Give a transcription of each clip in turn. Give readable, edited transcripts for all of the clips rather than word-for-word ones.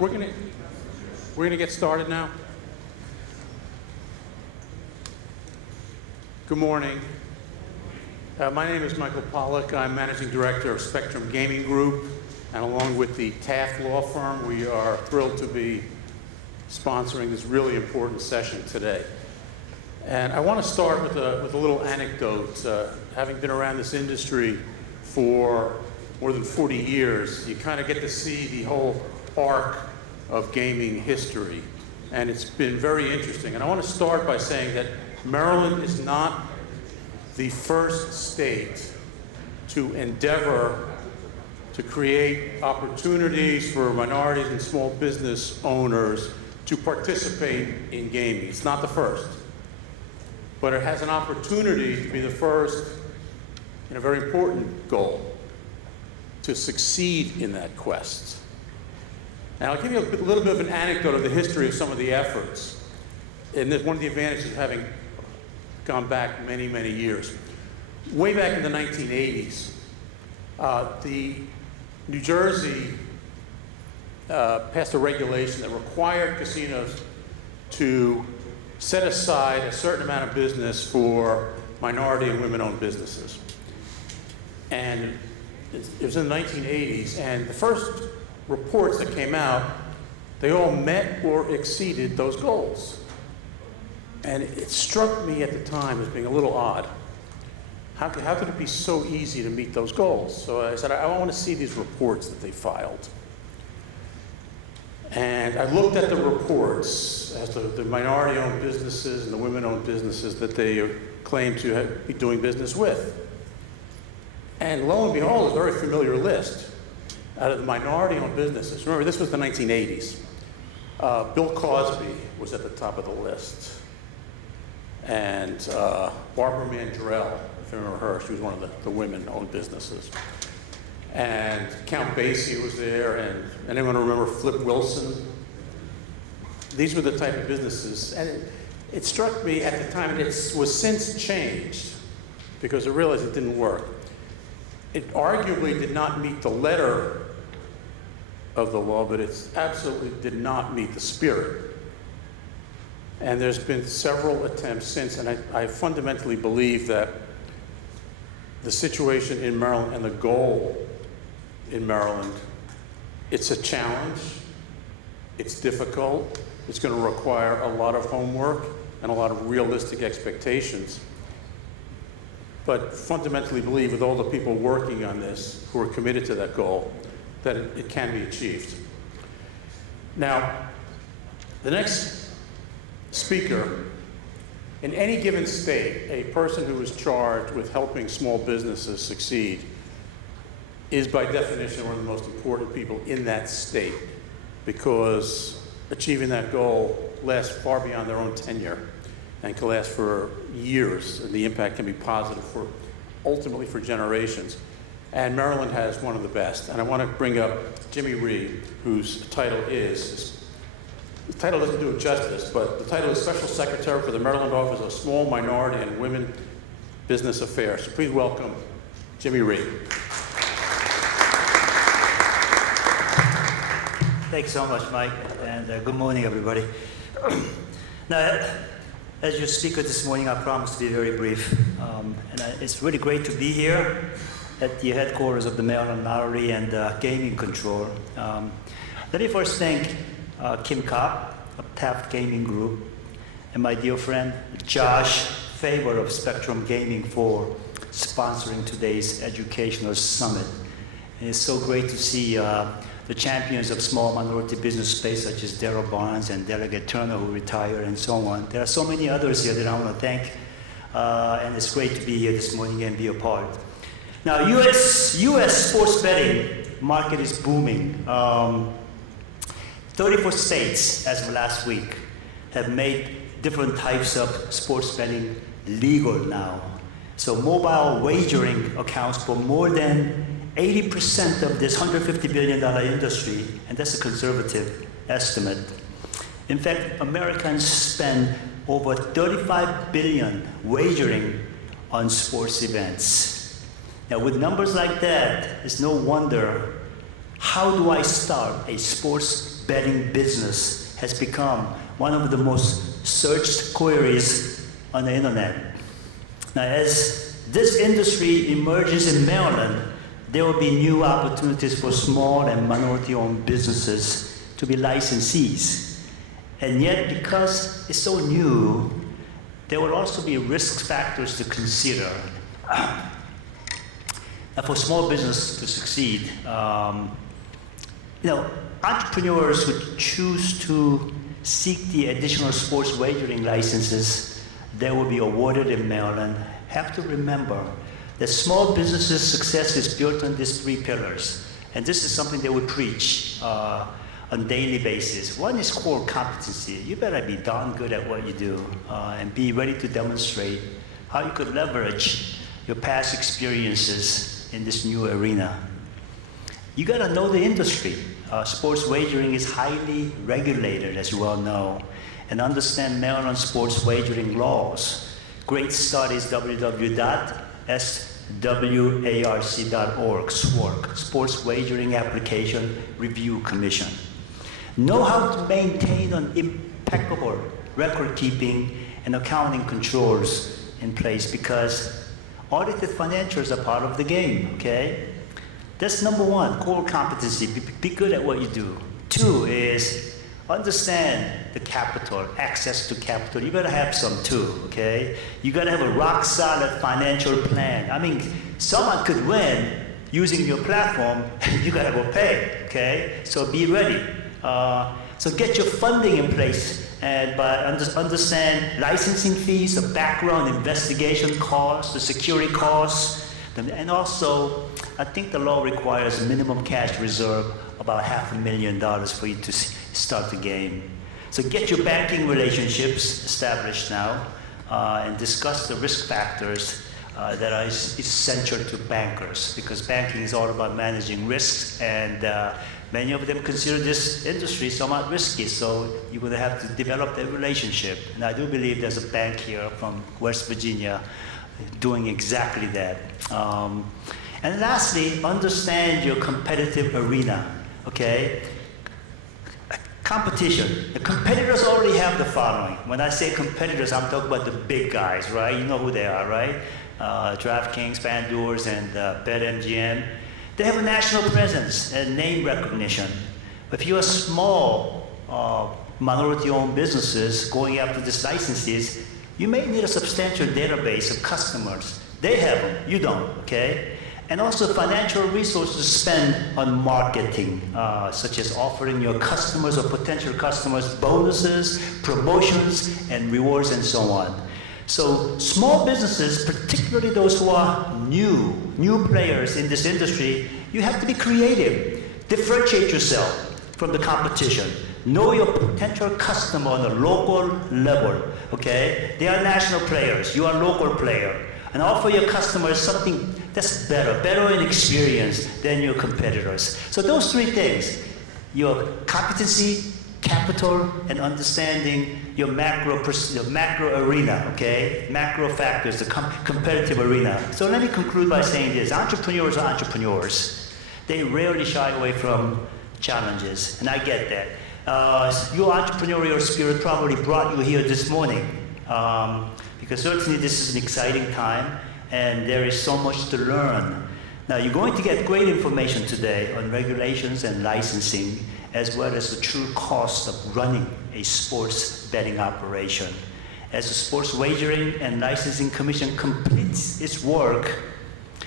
We're gonna get started now. Good morning. My name is Michael Pollack. I'm Managing Director of Spectrum Gaming Group, and along with the Taft law firm, we are thrilled to be sponsoring this really important session today. And I want to start with a little anecdote. Having been around this industry for more than 40 years, you kind of get to see the whole arc of gaming history, and it's been very interesting. And I want to start by saying that Maryland is not the first state to endeavor to create opportunities for minorities and small business owners to participate in gaming. It's not the first, but it has an opportunity to be the first in a very important goal, to succeed in that quest. Now, I'll give you a little bit of an anecdote of the history of some of the efforts. And that's one of the advantages of having gone back many, many years. Way back in the 1980s, the New Jersey passed a regulation that required casinos to set aside a certain amount of business for minority and women-owned businesses. And it was in the 1980s, and the first reports that came out, they all met or exceeded those goals. And it struck me at the time as being a little odd. How could it be so easy to meet those goals? So I said, I want to see these reports that they filed. And I looked at the reports as to the minority-owned businesses and the women-owned businesses that they claim to be doing business with. And lo and behold, a very familiar list out of the minority-owned businesses. Remember, this was the 1980s. Bill Cosby was at the top of the list. And Barbara Mandrell, if you remember her, she was one of the women-owned businesses. And Count Basie was there, and anyone remember Flip Wilson? These were the type of businesses. And it struck me at the time, and it was since changed, because I realized it didn't work. It arguably did not meet the letter of the law, but it absolutely did not meet the spirit. And there's been several attempts since, and I fundamentally believe that the situation in Maryland and the goal in Maryland, it's a challenge, it's difficult, it's going to require a lot of homework and a lot of realistic expectations. But fundamentally believe with all the people working on this who are committed to that goal, that it can be achieved. Now, the next speaker, in any given state, a person who is charged with helping small businesses succeed is by definition one of the most important people in that state, because achieving that goal lasts far beyond their own tenure and can last for years, and the impact can be positive for, ultimately for generations. And Maryland has one of the best. And I want to bring up Jimmy Reed, whose title is, the title doesn't do it justice, but the title is Special Secretary for the Maryland Office of Small, Minority, and Women Business Affairs. So please welcome Jimmy Reed. Thanks so much, Mike, and good morning, everybody. Now, as your speaker this morning, I promise to be very brief. It's really great to be here at the headquarters of the Maryland Lottery and Gaming Control. Let me first thank Kim Kopp of Taft Gaming Group and my dear friend Josh Faber of Spectrum Gaming for sponsoring today's educational summit. And it's so great to see the champions of small minority business space, such as Darryl Barnes and Delegate Turner, who retired, and so on. There are so many others here that I want to thank, and it's great to be here this morning and be a part. Now, U.S. sports betting market is booming. 34 states, as of last week, have made different types of sports betting legal now. So mobile wagering accounts for more than 80% of this $150 billion industry, and that's a conservative estimate. In fact, Americans spend over $35 billion wagering on sports events. Now, with numbers like that, it's no wonder, how do I start a sports betting business has become one of the most searched queries on the internet. Now, as this industry emerges in Maryland, there will be new opportunities for small and minority-owned businesses to be licensees. And yet, because it's so new, there will also be risk factors to consider. Now, for small business to succeed, entrepreneurs who choose to seek the additional sports wagering licenses that will be awarded in Maryland have to remember that small businesses' success is built on these three pillars. And this is something they would preach on a daily basis. One is core competency. You better be darn good at what you do and be ready to demonstrate how you could leverage your past experiences in this new arena. You gotta know the industry. Sports wagering is highly regulated, as you well know, and understand Maryland sports wagering laws. Great start is www.swarc.org, SWARC, Sports Wagering Application Review Commission. Know how to maintain an impeccable record keeping and accounting controls in place, because audited financials are part of the game, okay? That's number one, core competency, be good at what you do. Two is understand the capital, access to capital. You gotta have some too, okay? You gotta have a rock solid financial plan. I mean, someone could win using your platform, you gotta go pay, okay? So be ready. So get your funding in place, and understand licensing fees, the background investigation costs, the security costs, and also, I think the law requires a minimum cash reserve about $500,000 for you to start the game. So get your banking relationships established now, and discuss the risk factors that are essential to bankers, because banking is all about managing risks, and many of them consider this industry somewhat risky, so you're going to have to develop that relationship. And I do believe there's a bank here from West Virginia doing exactly that. And lastly, understand your competitive arena, okay? Competition. The competitors already have the following. When I say competitors, I'm talking about the big guys, right? You know who they are, right? DraftKings, FanDuel, and BetMGM. They have a national presence and name recognition. If you're a small minority-owned businesses going after these licenses, you may need a substantial database of customers. They have them, you don't, okay? And also financial resources to spend on marketing, such as offering your customers or potential customers bonuses, promotions, and rewards, and so on. So small businesses, particularly those who are new players in this industry, you have to be creative. Differentiate yourself from the competition. Know your potential customer on a local level, okay? They are national players, you are a local player. And offer your customers something that's better in experience than your competitors. So those three things, your competency, capital, and understanding your macro arena, okay? Macro factors, the competitive arena. So let me conclude by saying this. Entrepreneurs are entrepreneurs. They rarely shy away from challenges, and I get that. Your entrepreneurial spirit probably brought you here this morning, because certainly this is an exciting time, and there is so much to learn. Now, you're going to get great information today on regulations and licensing, as well as the true cost of running a sports betting operation. As the Sports Wagering and Licensing Commission completes its work,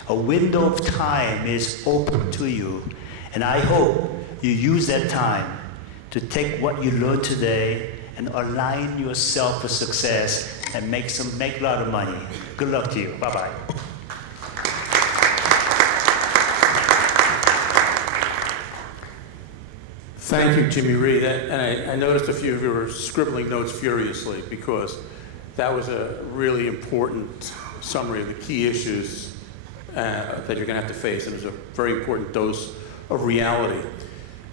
a window of time is open to you, and I hope you use that time to take what you learned today and align yourself for success and make a lot of money. Good luck to you. Bye-bye. Thank you, Jimmy Reed. And I noticed a few of you were scribbling notes furiously, because that was a really important summary of the key issues that you're going to have to face, and it was a very important dose of reality.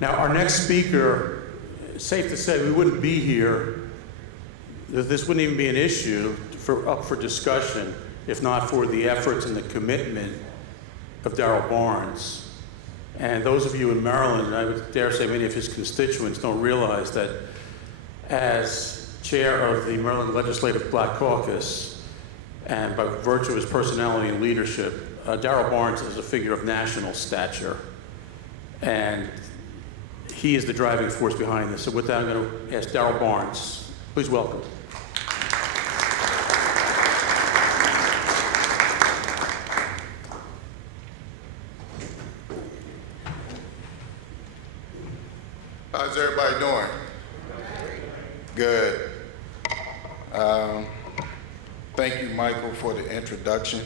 Now, our next speaker, safe to say we wouldn't be here, this wouldn't even be an issue up for discussion if not for the efforts and the commitment of Darryl Barnes. And those of you in Maryland, and I would dare say many of his constituents, don't realize that as chair of the Maryland Legislative Black Caucus, and by virtue of his personality and leadership, Darrell Barnes is a figure of national stature. And he is the driving force behind this. So with that, I'm going to ask Darrell Barnes. Please welcome. How's everybody doing? Good. Thank you, Michael, for the introduction.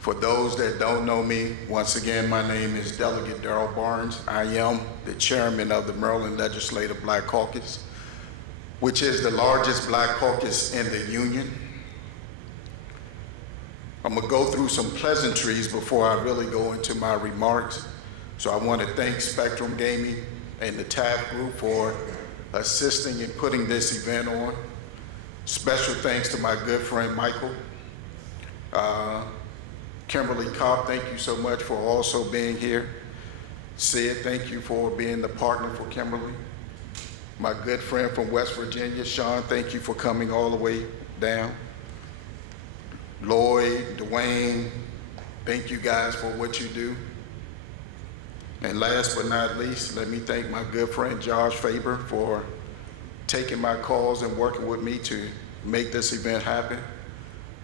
For those that don't know me, once again, my name is Delegate Darrell Barnes. I am the chairman of the Maryland Legislative Black Caucus, which is the largest black caucus in the union. I'm gonna go through some pleasantries before I really go into my remarks. So I want to thank Spectrum Gaming and the Taft Group for assisting in putting this event on. Special thanks to my good friend Michael. Kimberly Kopp, thank you so much for also being here. Sid, thank you for being the partner for Kimberly. My good friend from West Virginia, Sean, thank you for coming all the way down. Lloyd, Dwayne, thank you guys for what you do. And last but not least, let me thank my good friend Josh Faber for taking my calls and working with me to make this event happen.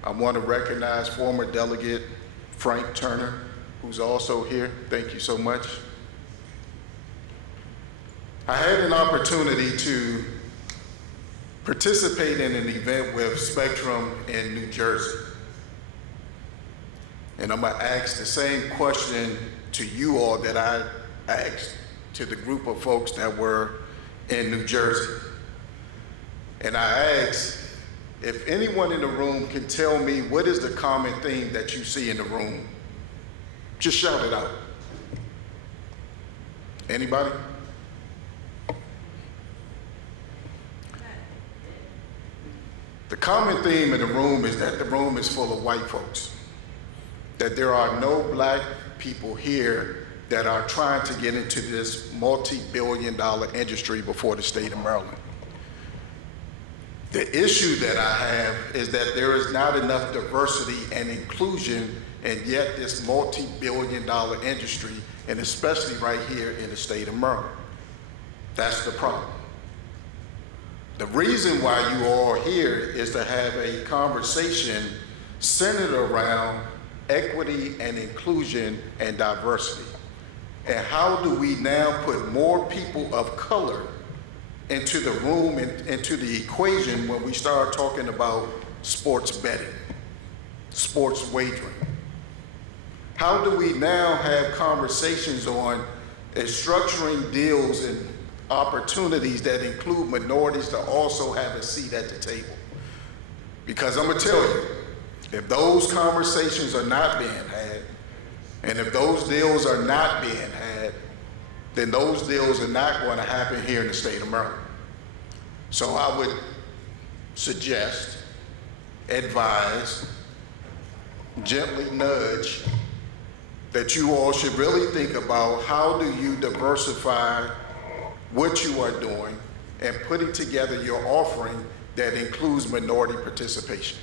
I want to recognize former delegate Frank Turner, who's also here. Thank you so much. I had an opportunity to participate in an event with Spectrum in New Jersey. And I'm gonna ask the same question to you all that I asked to the group of folks that were in New Jersey. And I asked if anyone in the room can tell me what is the common theme that you see in the room. Just shout it out. Anybody? The common theme in the room is that the room is full of white folks. That there are no black people here that are trying to get into this multi-billion-dollar industry before the state of Maryland. The issue that I have is that there is not enough diversity and inclusion, and yet this multi-billion-dollar industry, and especially right here in the state of Maryland. That's the problem. The reason why you all are here is to have a conversation centered around equity and inclusion and diversity. And how do we now put more people of color into the room and into the equation when we start talking about sports betting, sports wagering? How do we now have conversations on structuring deals and opportunities that include minorities to also have a seat at the table? Because I'm gonna tell you, if those conversations are not being had, and if those deals are not being had, then those deals are not going to happen here in the state of Maryland. So I would suggest, advise, gently nudge that you all should really think about how do you diversify what you are doing and putting together your offering that includes minority participation.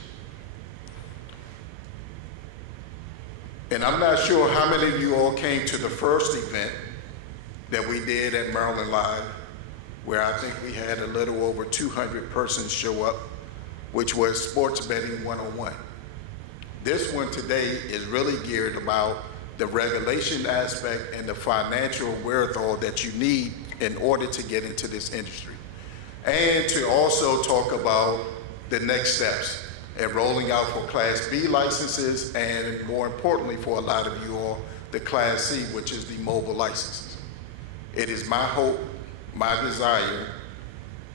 And I'm not sure how many of you all came to the first event that we did at Maryland Live, where I think we had a little over 200 persons show up, which was Sports Betting 101. This one today is really geared about the regulation aspect and the financial wherewithal that you need in order to get into this industry. And to also talk about the next steps and rolling out for Class B licenses, and more importantly for a lot of you all, the Class C, which is the mobile licenses. It is my hope, my desire,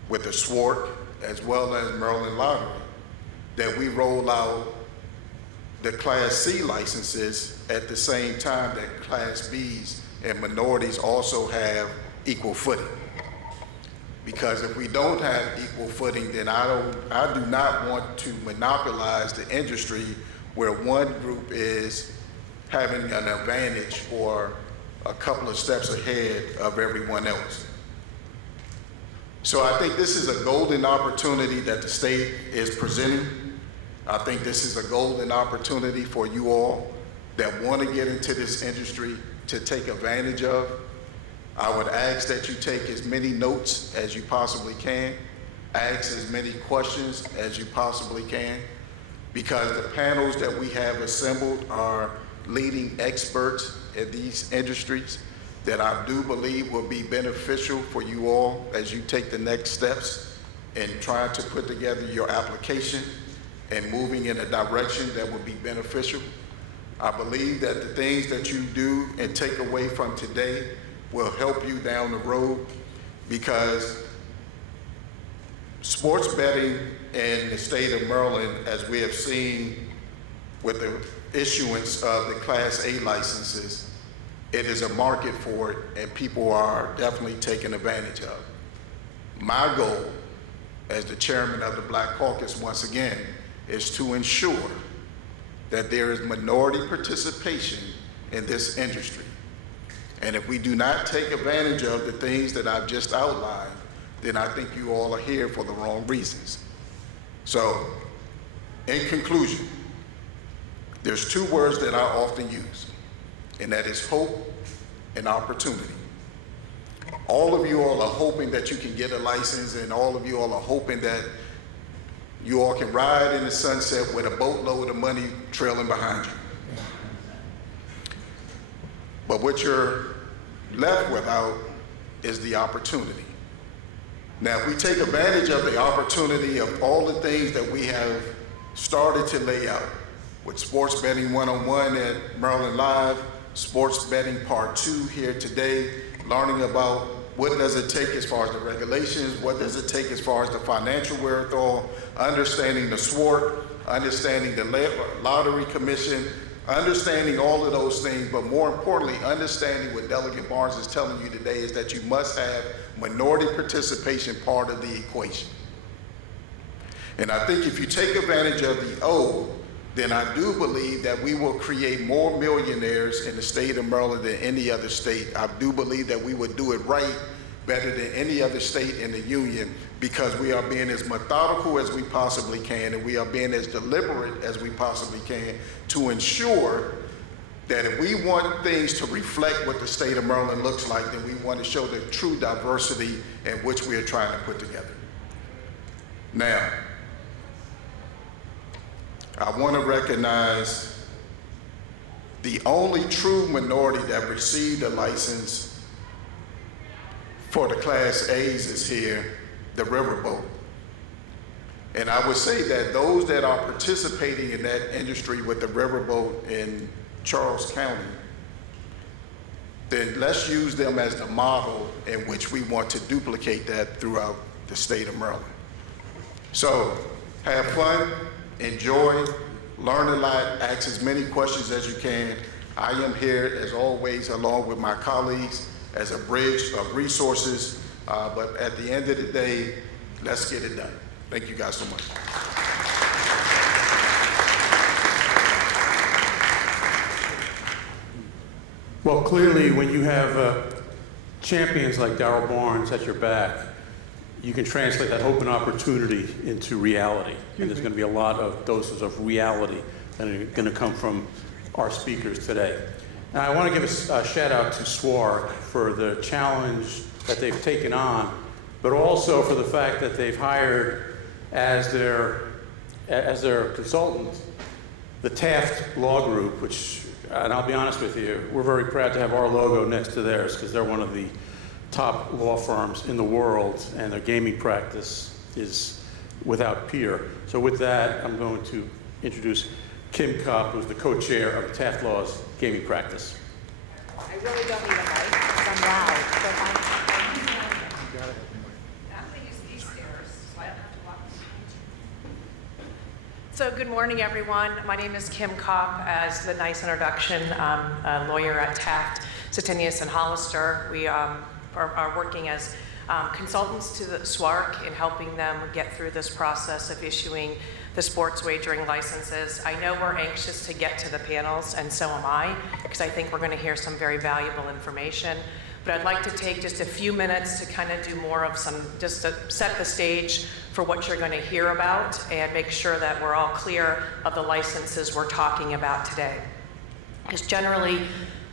with the SWART as well as Maryland Lottery, that we roll out the Class C licenses at the same time that Class Bs and minorities also have equal footing. Because if we don't have equal footing, then I do not want to monopolize the industry where one group is having an advantage or a couple of steps ahead of everyone else. So I think this is a golden opportunity that the state is presenting. I think this is a golden opportunity for you all that want to get into this industry to take advantage of. I would ask that you take as many notes as you possibly can, ask as many questions as you possibly can, because the panels that we have assembled are leading experts in these industries that I do believe will be beneficial for you all as you take the next steps in trying to put together your application and moving in a direction that will be beneficial. I believe that the things that you do and take away from today will help you down the road, because sports betting in the state of Maryland, as we have seen with the issuance of the Class A licenses, it is a market for it, and people are definitely taking advantage of. My goal as the chairman of the Black Caucus, once again, is to ensure that there is minority participation in this industry. And if we do not take advantage of the things that I've just outlined, then I think you all are here for the wrong reasons. So, in conclusion, there's two words that I often use, and that is hope and opportunity. All of you all are hoping that you can get a license, and all of you all are hoping that you all can ride in the sunset with a boatload of money trailing behind you. But what you're left without is the opportunity. Now, if we take advantage of the opportunity of all the things that we have started to lay out, with Sports Betting 101 at Maryland Live, Sports Betting Part 2 here today, learning about what does it take as far as the regulations, what does it take as far as the financial wherewithal, understanding the SWORT, understanding the Lottery Commission, understanding all of those things, but more importantly, understanding what Delegate Barnes is telling you today is that you must have minority participation part of the equation. And I think if you take advantage of the O, then I do believe that we will create more millionaires in the state of Maryland than any other state. I do believe that we would do it right better than any other state in the union, because we are being as methodical as we possibly can, and we are being as deliberate as we possibly can to ensure that if we want things to reflect what the state of Maryland looks like, then we want to show the true diversity in which we are trying to put together. Now, I want to recognize the only true minority that received a license for the Class A's is here, the riverboat. And I would say that those that are participating in that industry with the riverboat in Charles County, then let's use them as the model in which we want to duplicate that throughout the state of Maryland. So have fun, enjoy, learn a lot, ask as many questions as you can. I am here, as always, along with my colleagues, as a bridge of resources, but at the end of the day, let's get it done. Thank you guys so much. Well, clearly, when you have champions like Darryl Barnes at your back, you can translate that hope and opportunity into reality. And there's going to be a lot of doses of reality that are going to come from our speakers today. And I want to give a shout out to SWARC for the challenge that they've taken on, but also for the fact that they've hired as their consultant the Taft Law Group, which, and I'll be honest with you, we're very proud to have our logo next to theirs, because they're one of the top law firms in the world, and their gaming practice is without peer. So with that, I'm going to introduce Kim Kopp, who's the co-chair of Taft Law's gaming practice. I really don't need a mic because I'm loud, but I'm going to use these stairs so I don't have to walk. So good morning, everyone. My name is Kim Kopp. As the nice introduction, I'm a lawyer at Taft, Stettinius and Hollister. We are working as consultants to the SWARC in helping them get through this process of issuing the sports wagering licenses. I know we're anxious to get to the panels, and so am I, because I think we're going to hear some very valuable information. But I'd like to take just a few minutes to kind of do more of just to set the stage for what you're going to hear about and make sure that we're all clear of the licenses we're talking about today. Because generally,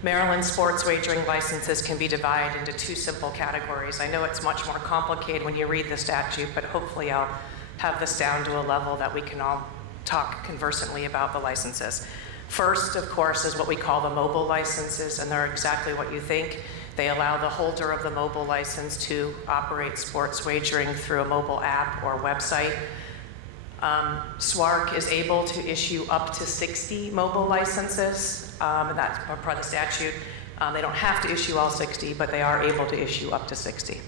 Maryland sports wagering licenses can be divided into two simple categories. I know it's much more complicated when you read the statute, but hopefully I'll have this down to a level that we can all talk conversantly about the licenses. First, of course, is what we call the mobile licenses, and they're exactly what you think. They allow the holder of the mobile license to operate sports wagering through a mobile app or website. SWARC is able to issue up to 60 mobile licenses, and that's part of the statute. They don't have to issue all 60, but they are able to issue up to 60.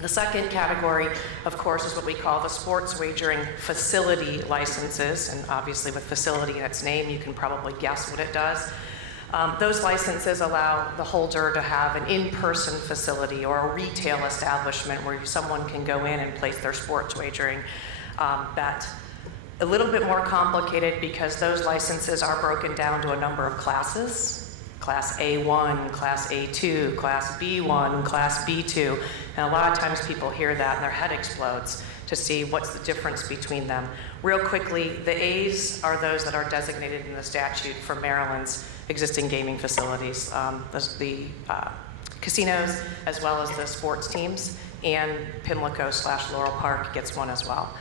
The second category, of course, is what we call the sports wagering facility licenses, and obviously with facility in its name, you can probably guess what it does. Those licenses allow the holder to have an in-person facility or a retail establishment where someone can go in and place their sports wagering bet. A little bit more complicated because those licenses are broken down to a number of classes. Class A1, Class A2, Class B1, Class B2. And a lot of times people hear that and their head explodes to see what's the difference between them. Real quickly, the A's are those that are designated in the statute for Maryland's existing gaming facilities, the casinos as well as the sports teams, and Pimlico/Laurel Park gets one as well.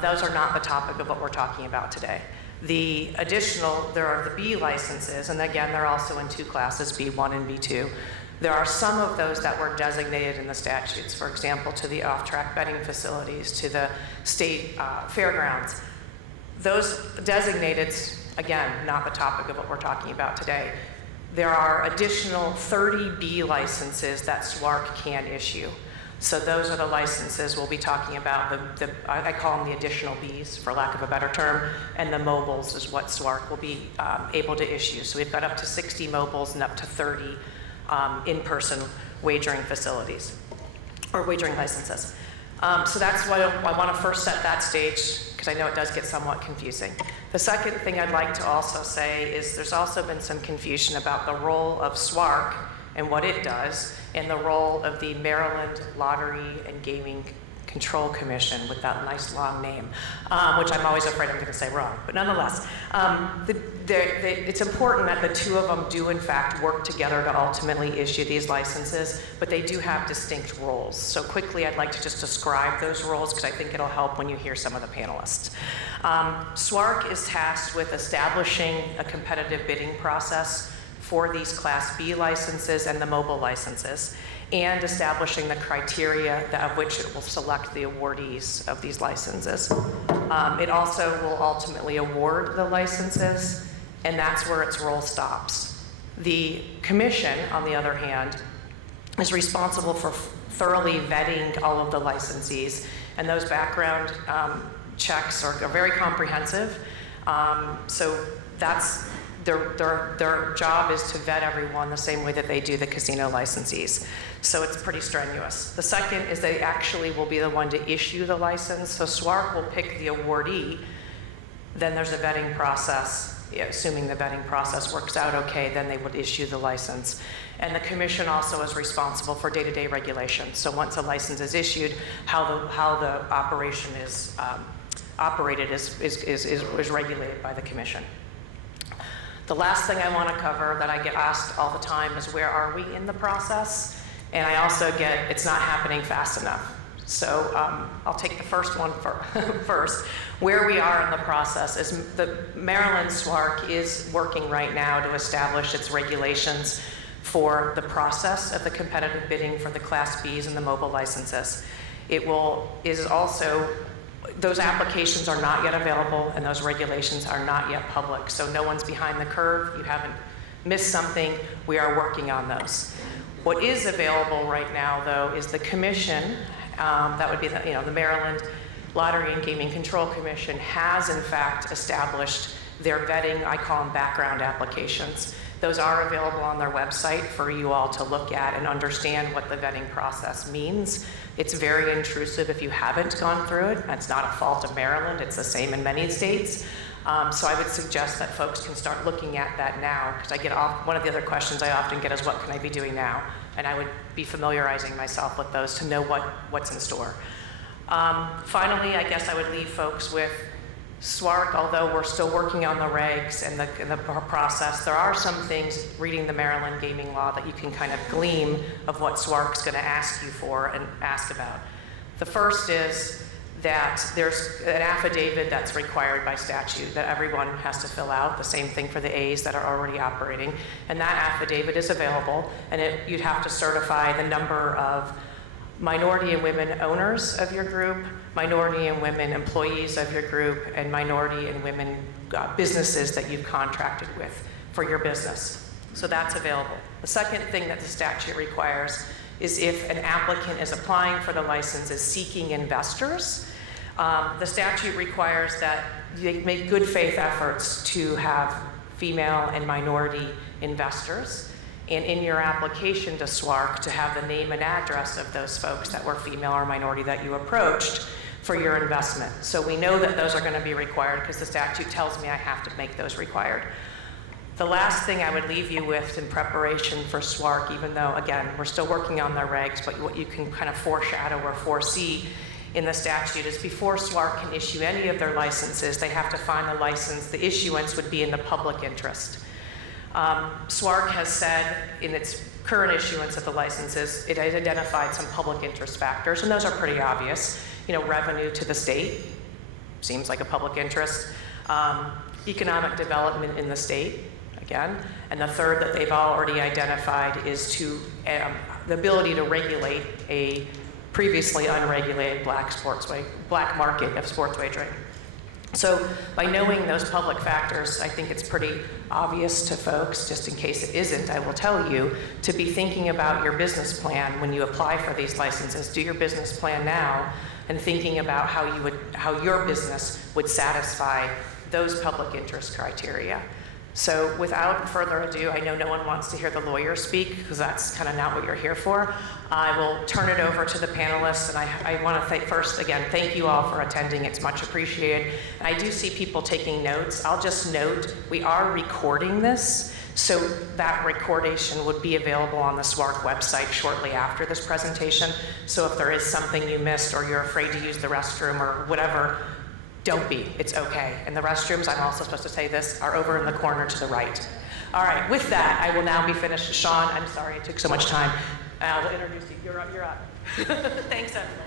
Those are not the topic of what we're talking about today. The additional, there are the B licenses, and again, they're also in two classes, B1 and B2. There are some of those that were designated in the statutes, for example, to the off-track betting facilities, to the state fairgrounds. Those designated, again, not the topic of what we're talking about today. There are additional 30 B licenses that SWARC can issue. So those are the licenses we'll be talking about. I call them the additional Bs, for lack of a better term, and the mobiles is what SWARC will be able to issue. So we've got up to 60 mobiles and up to 30 in-person wagering facilities, or wagering licenses. So that's why I want to first set that stage, because I know it does get somewhat confusing. The second thing I'd like to also say is there's also been some confusion about the role of SWARC and what it does, and the role of the Maryland Lottery and Gaming Control Commission, with that nice long name, which I'm always afraid I'm going to say wrong, but nonetheless, it's important that the two of them do in fact work together to ultimately issue these licenses, but they do have distinct roles. So quickly, I'd like to just describe those roles because I think it'll help when you hear some of the panelists. SWARC is tasked with establishing a competitive bidding process for these Class B licenses and the mobile licenses, and establishing the criteria of which it will select the awardees of these licenses. It also will ultimately award the licenses, and that's where its role stops. The commission, on the other hand, is responsible for thoroughly vetting all of the licensees, and those background checks are very comprehensive. So that's their job is to vet everyone the same way that they do the casino licensees. So it's pretty strenuous. The second is they actually will be the one to issue the license. So SWARC will pick the awardee. Then there's a vetting process. Assuming the vetting process works out okay, then they would issue the license. And the commission also is responsible for day-to-day regulation. So once a license is issued, how the operation is operated is regulated by the commission. The last thing I want to cover that I get asked all the time is where are we in the process? And I also get it's not happening fast enough. So I'll take the first one first. Where we are in the process is the Maryland SWARC is working right now to establish its regulations for the process of the competitive bidding for the Class Bs and the mobile licenses. Those applications are not yet available and those regulations are not yet public. So no one's behind the curve. You haven't missed something. We are working on those. What is available right now, though, is the commission. That would be the Maryland Lottery and Gaming Control Commission has in fact established their vetting. I call them background applications. Those are available on their website for you all to look at and understand what the vetting process means. It's very intrusive if you haven't gone through it. That's not a fault of Maryland. It's the same in many states. So I would suggest that folks can start looking at that now, because one of the other questions I often get is, what can I be doing now? And I would be familiarizing myself with those to know what's in store. Finally, I guess I would leave folks with SWARC. Although we're still working on the regs and the process, there are some things reading the Maryland gaming law that you can kind of glean of what SWARC's going to ask you for and ask about. The first is that there's an affidavit that's required by statute that everyone has to fill out, the same thing for the A's that are already operating, and that affidavit is available, and you'd have to certify the number of minority and women owners of your group, minority and women employees of your group, and minority and women businesses that you've contracted with for your business. So that's available. The second thing that the statute requires is if an applicant is applying for the license is seeking investors, the statute requires that they make good faith efforts to have female and minority investors, and in your application to SWARC to have the name and address of those folks that were female or minority that you approached for your investment. So we know that those are going to be required because the statute tells me I have to make those required. The last thing I would leave you with in preparation for SWARC, even though, again, we're still working on the regs, but what you can kind of foreshadow or foresee in the statute is before SWARC can issue any of their licenses, they have to find the license. The issuance would be in the public interest. SWARC has said in its current issuance of the licenses, it has identified some public interest factors, and those are pretty obvious. Revenue to the state seems like a public interest. Economic development in the state, again. And the third that they've already identified is the ability to regulate a previously unregulated black market of sports wagering. So by knowing those public factors, I think it's pretty obvious to folks, just in case it isn't, I will tell you, to be thinking about your business plan when you apply for these licenses. Do your business plan now and thinking about how your business would satisfy those public interest criteria. So without further ado, I know no one wants to hear the lawyer speak because that's kind of not what you're here for. I will turn it over to the panelists, and I want to thank you all for attending. It's much appreciated. And I do see people taking notes. I'll just note, we are recording this, so that recordation would be available on the SWARC website shortly after this presentation. So if there is something you missed or you're afraid to use the restroom or whatever, don't be, it's okay. And the restrooms, I'm also supposed to say this, are over in the corner to the right. All right, with that, I will now be finished. Sean, I'm sorry it took so much time. I'll introduce you, you're up. Thanks, everyone.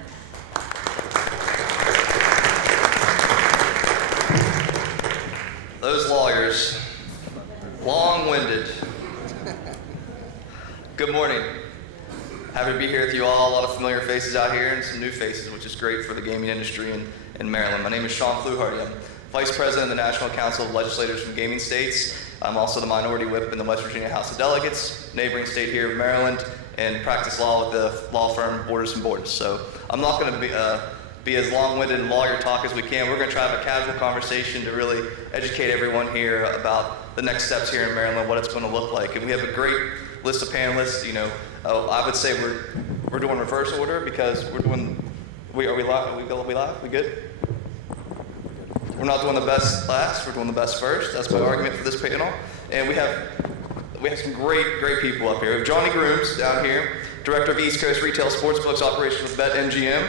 Those lawyers, long-winded. Good morning. Happy to be here with you all. A lot of familiar faces out here and some new faces, which is great for the gaming industry in Maryland. My name is Sean Fluharty. I'm Vice President of the National Council of Legislators from Gaming States. I'm also the Minority Whip in the West Virginia House of Delegates, neighboring state here of Maryland, and practice law with the law firm Borders and Borders. So I'm not going to be as long-winded and lawyer talk as we can. We're going to try to have a casual conversation to really educate everyone here about the next steps here in Maryland, what it's going to look like. And we have a great list of panelists. I would say we're doing reverse order because are we live? We good? We're not doing the best last, we're doing the best first. That's my argument for this panel. And we have some great people up here. We have Johnny Grooms down here, Director of East Coast Retail Sportsbooks Operations with BetMGM.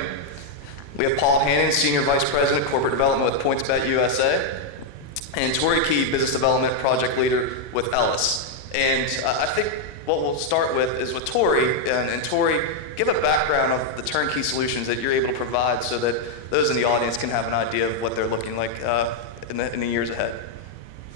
We have Paul Hannon, Senior Vice President, Corporate Development with PointsBet USA. And Tori Key, Business Development Project Leader with Ellis. And I think what we'll start with is with Tori. And Tori, give a background of the turnkey solutions that you're able to provide so that those in the audience can have an idea of what they're looking like in the years ahead.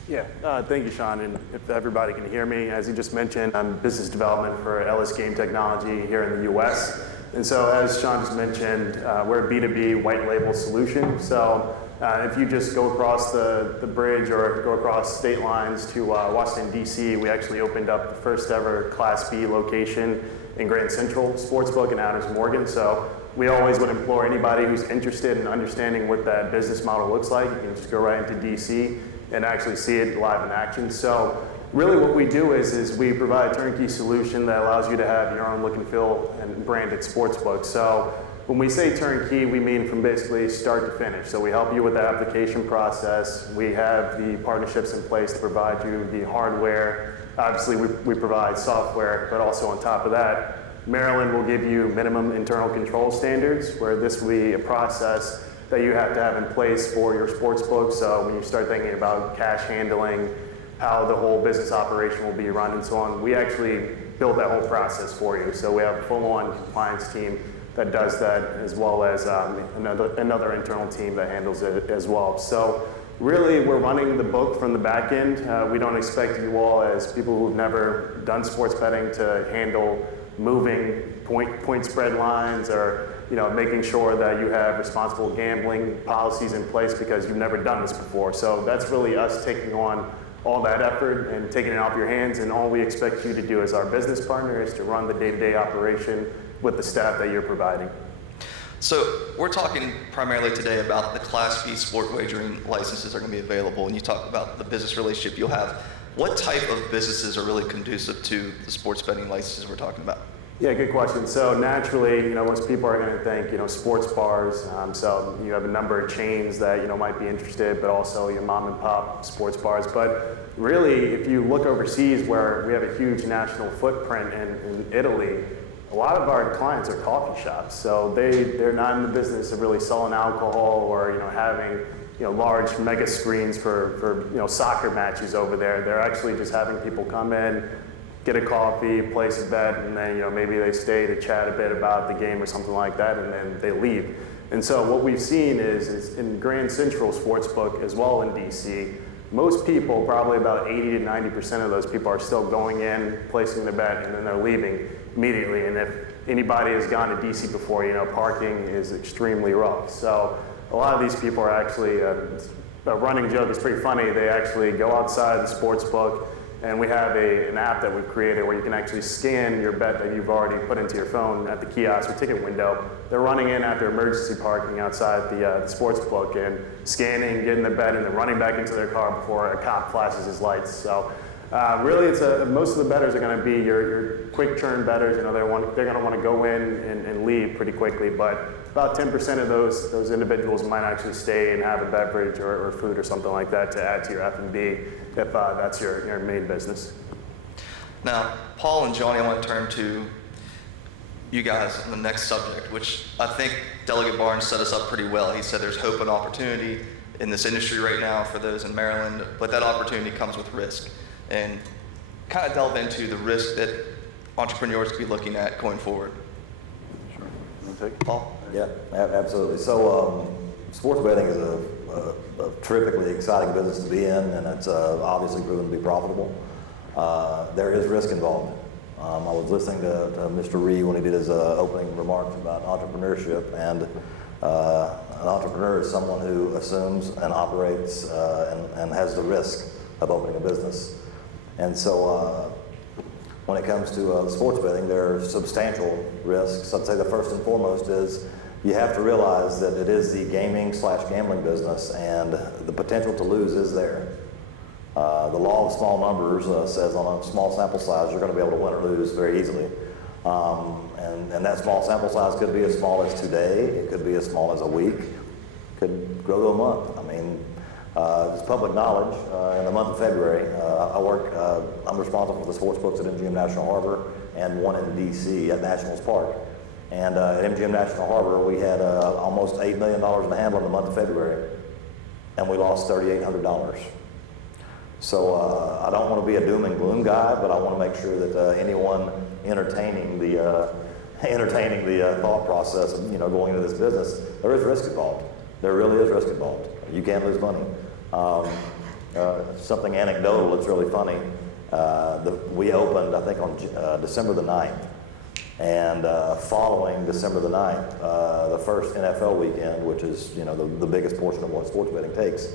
Yeah, thank you, Sean. And if everybody can hear me, as you just mentioned, I'm business development for Ellis Game Technology here in the U.S. And so as Sean just mentioned, we're a B2B white label solution. So if you just go across the bridge or go across state lines to Washington, D.C., we actually opened up the first ever Class B location in Grand Central Sportsbook in Adams Morgan. So we always would implore anybody who's interested in understanding what that business model looks like. You can just go right into D.C. and actually see it live in action. So really what we do is we provide a turnkey solution that allows you to have your own look and feel and branded sportsbook. So when we say turnkey, we mean from basically start to finish. So we help you with the application process. We have the partnerships in place to provide you the hardware. Obviously, we provide software, but also on top of that, Maryland will give you minimum internal control standards, where this will be a process that you have to have in place for your sports book. So when you start thinking about cash handling, how the whole business operation will be run and so on, we actually build that whole process for you. So we have a full-on compliance team that does that, as well as another internal team that handles it as well. So really, we're running the book from the back end. We don't expect you all, as people who've never done sports betting, to handle moving point spread lines, or making sure that you have responsible gambling policies in place, because you've never done this before. So that's really us taking on all that effort and taking it off your hands, and all we expect you to do as our business partner is to run the day-to-day operation with the staff that you're providing. So we're talking primarily today about the Class B sport wagering licenses are going to be available, and you talk about the business relationship you'll have. What type of businesses are really conducive to the sports betting licenses we're talking about? Yeah, good question. So naturally, most people are going to think, sports bars. So you have a number of chains that, might be interested, but also your mom and pop sports bars. But really, if you look overseas, where we have a huge national footprint in Italy, a lot of our clients are coffee shops. So they're not in the business of really selling alcohol or, having, large mega screens for soccer matches over there. They're actually just having people come in, get a coffee, place a bet, and then maybe they stay to chat a bit about the game or something like that, and then they leave. And so what we've seen is in Grand Central Sportsbook, as well in DC, most people, probably about 80 to 90% of those people, are still going in, placing the bet, and then they're leaving immediately. And if anybody has gone to DC before, parking is extremely rough. So a lot of these people are actually, a running joke is pretty funny, they actually go outside the sports book, and we have an app that we've created where you can actually scan your bet that you've already put into your phone at the kiosk or ticket window. They're running in after emergency parking outside the sports book and scanning, getting the bet, and then running back into their car before a cop flashes his lights. So really, most of the bettors are going to be your quick churn bettors. They're going to want to go in and leave pretty quickly. But about 10% of those individuals might actually stay and have a beverage or food or something like that to add to your F&B if that's your main business. Now, Paul and Johnny, I want to turn to you guys on the next subject, which I think Delegate Barnes set us up pretty well. He said there's hope and opportunity in this industry right now for those in Maryland, but that opportunity comes with risk. And kind of delve into the risk that entrepreneurs could be looking at going forward. Sure. You want to take it? Paul? Yeah, absolutely. So sports betting is a terrifically exciting business to be in, and it's obviously proven to be profitable. There is risk involved. I was listening to Mr. Ree when he did his opening remarks about entrepreneurship, and an entrepreneur is someone who assumes and operates and has the risk of opening a business. And so when it comes to sports betting, there are substantial risks. I'd say the first and foremost is you have to realize that it is the gaming/gambling business, and the potential to lose is there. The law of small numbers says on a small sample size, you're going to be able to win or lose very easily. And that small sample size could be as small as today, it could be as small as a week, it could grow to a month. I mean, it's public knowledge. In the month of February, I'm responsible for the sports books at MGM National Harbor and one in DC at Nationals Park. And at MGM National Harbor, we had almost $8 million in the handle in the month of February, and we lost $3,800. So I don't want to be a doom and gloom guy, but I want to make sure that anyone entertaining the thought process of going into this business, there is risk involved. There really is risk involved. You can't lose money. Something anecdotal that's really funny. We opened, I think, on December the 9th. And following December the 9th, the first NFL weekend, which is the biggest portion of what sports betting takes,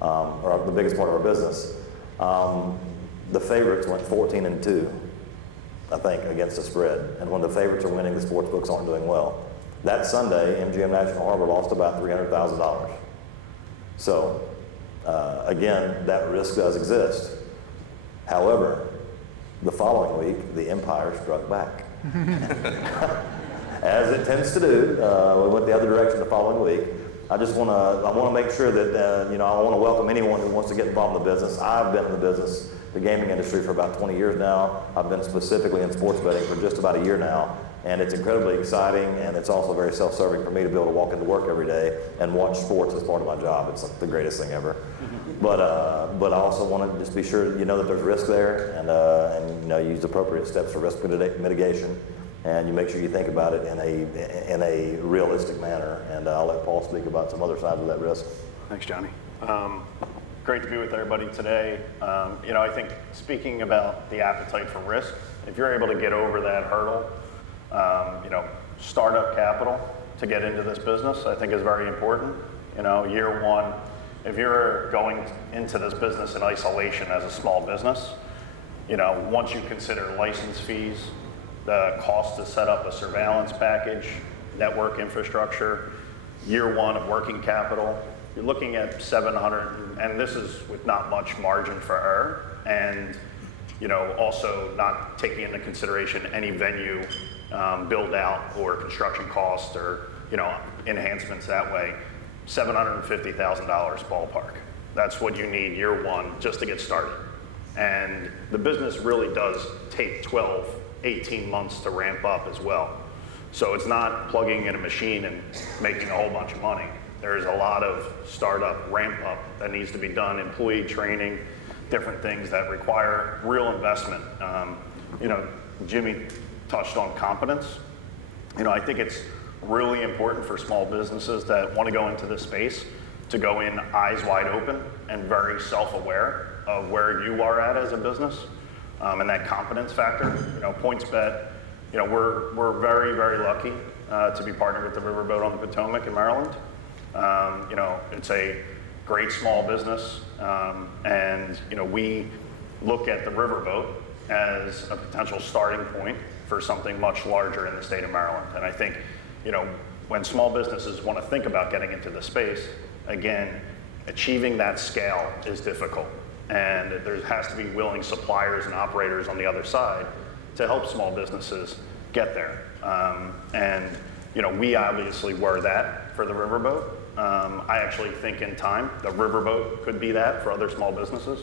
or the biggest part of our business, the favorites went 14-2, I think, against the spread. And when the favorites are winning, the sports books aren't doing well. That Sunday, MGM National Harbor lost about $300,000. So, again, that risk does exist. However, the following week, the empire struck back. As it tends to do, we went the other direction the following week. I want to make sure that, I want to welcome anyone who wants to get involved in the business. I've been in the business, the gaming industry, for about 20 years now. I've been specifically in sports betting for just about a year now. And it's incredibly exciting, and it's also very self-serving for me to be able to walk into work every day and watch sports as part of my job. It's like the greatest thing ever. But I also want to just be sure you know that there's risk there, and use appropriate steps for risk mitigation, and you make sure you think about it in a realistic manner. And I'll let Paul speak about some other sides of that risk. Thanks, Johnny. Great to be with everybody today. I think speaking about the appetite for risk, if you're able to get over that hurdle, startup capital to get into this business, I think is very important. Year one, if you're going into this business in isolation as a small business, once you consider license fees, the cost to set up a surveillance package, network infrastructure, year one of working capital, you're looking at 700, and this is with not much margin for error, and also not taking into consideration any venue build out or construction costs or enhancements that way. $750,000 ballpark. That's what you need year one just to get started. And the business really does take 12, 18 months to ramp up as well. So it's not plugging in a machine and making a whole bunch of money. There's a lot of startup ramp up that needs to be done, employee training, different things that require real investment. Jimmy touched on competence. I think it's really important for small businesses that want to go into this space to go in eyes wide open and very self-aware of where you are at as a business, and that competence factor. PointsBet, we're very, very lucky to be partnered with the Riverboat on the Potomac in Maryland. It's a great small business, and we look at the Riverboat as a potential starting point for something much larger in the state of Maryland. And I think, when small businesses want to think about getting into the space, again, achieving that scale is difficult. And there has to be willing suppliers and operators on the other side to help small businesses get there. We obviously were that for the Riverboat. I actually think in time, the Riverboat could be that for other small businesses.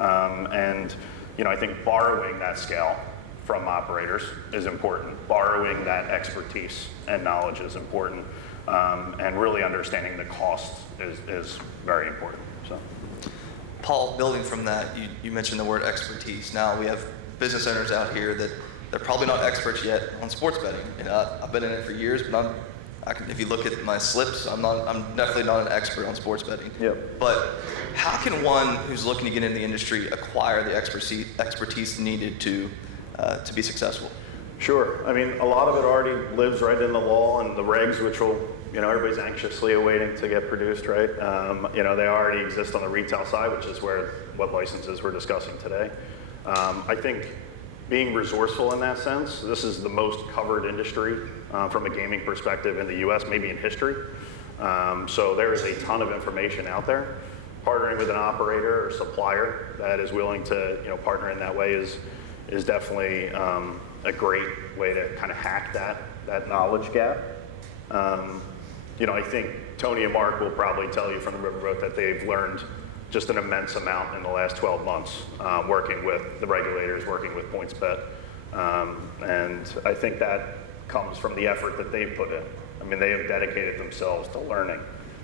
I think borrowing that scale from operators is important. Borrowing that expertise and knowledge is important. And really understanding the costs is very important. So, Paul, building from that, you mentioned the word expertise. Now we have business owners out here that they're probably not experts yet on sports betting. I've been in it for years, but if you look at my slips, I'm definitely not an expert on sports betting. Yep. But how can one who's looking to get into the industry acquire the expertise needed to be successful? Sure. I mean, a lot of it already lives right in the law and the regs, which will, everybody's anxiously awaiting to get produced, right? They already exist on the retail side, which is what licenses we're discussing today. I think being resourceful in that sense, this is the most covered industry from a gaming perspective in the US, maybe in history. So there is a ton of information out there. Partnering with an operator or supplier that is willing to partner in that way is definitely a great way to kind of hack that knowledge gap. I think Tony and Mark will probably tell you from the Riverboat that they've learned just an immense amount in the last 12 months working with the regulators, working with PointsBet. And I think that comes from the effort that they've put in. I mean, they have dedicated themselves to learning.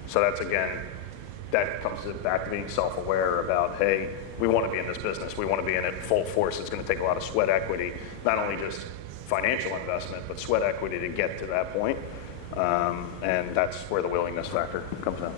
So that comes back to being self-aware about, hey, we want to be in this business. We want to be in it full force. It's going to take a lot of sweat equity, not only just financial investment, but sweat equity to get to that point. And that's where the willingness factor comes in.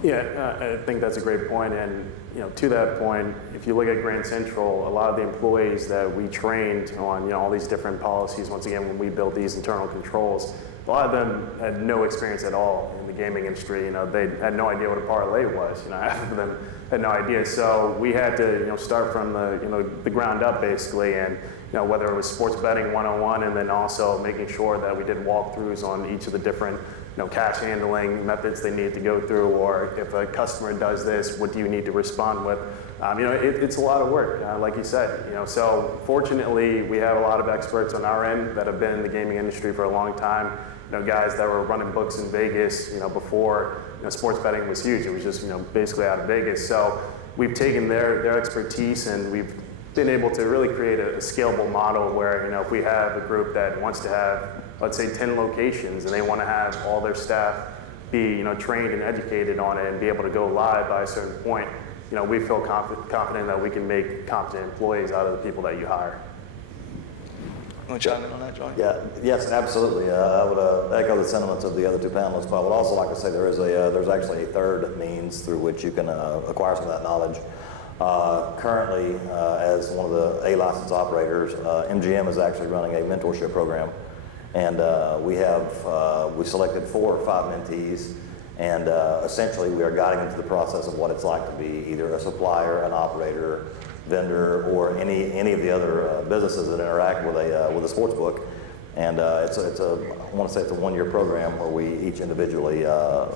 Yeah, I think that's a great point. And to that point, if you look at Grand Central, a lot of the employees that we trained on all these different policies, once again, when we built these internal controls, a lot of them had no experience at all in the gaming industry. They had no idea what a parlay was. Half of them had no idea. So we had to start from the ground up basically, and whether it was sports betting 101, and then also making sure that we did walkthroughs on each of the different cash handling methods they need to go through, or if a customer does this, what do you need to respond with? It's a lot of work, like you said. So fortunately, we have a lot of experts on our end that have been in the gaming industry for a long time. Guys that were running books in Vegas, before sports betting was huge. It was just basically out of Vegas. So we've taken their expertise and we've been able to really create a scalable model where if we have a group that wants to have, let's say, 10 locations and they want to have all their staff be trained and educated on it and be able to go live by a certain point, we feel confident that we can make competent employees out of the people that you hire. You want to chime in on that, Johnny? Yeah, yes, absolutely. I would echo the sentiments of the other two panelists, but I would also like to say there's actually a third means through which you can acquire some of that knowledge. Currently, as one of the A-licensed operators, MGM is actually running a mentorship program, and we selected 4 or 5 mentees, and essentially we are guiding them through the process of what it's like to be either a supplier, an operator, vendor, or any of the other businesses that interact with a sports book. And I want to say it's a 1-year program where we each individually, the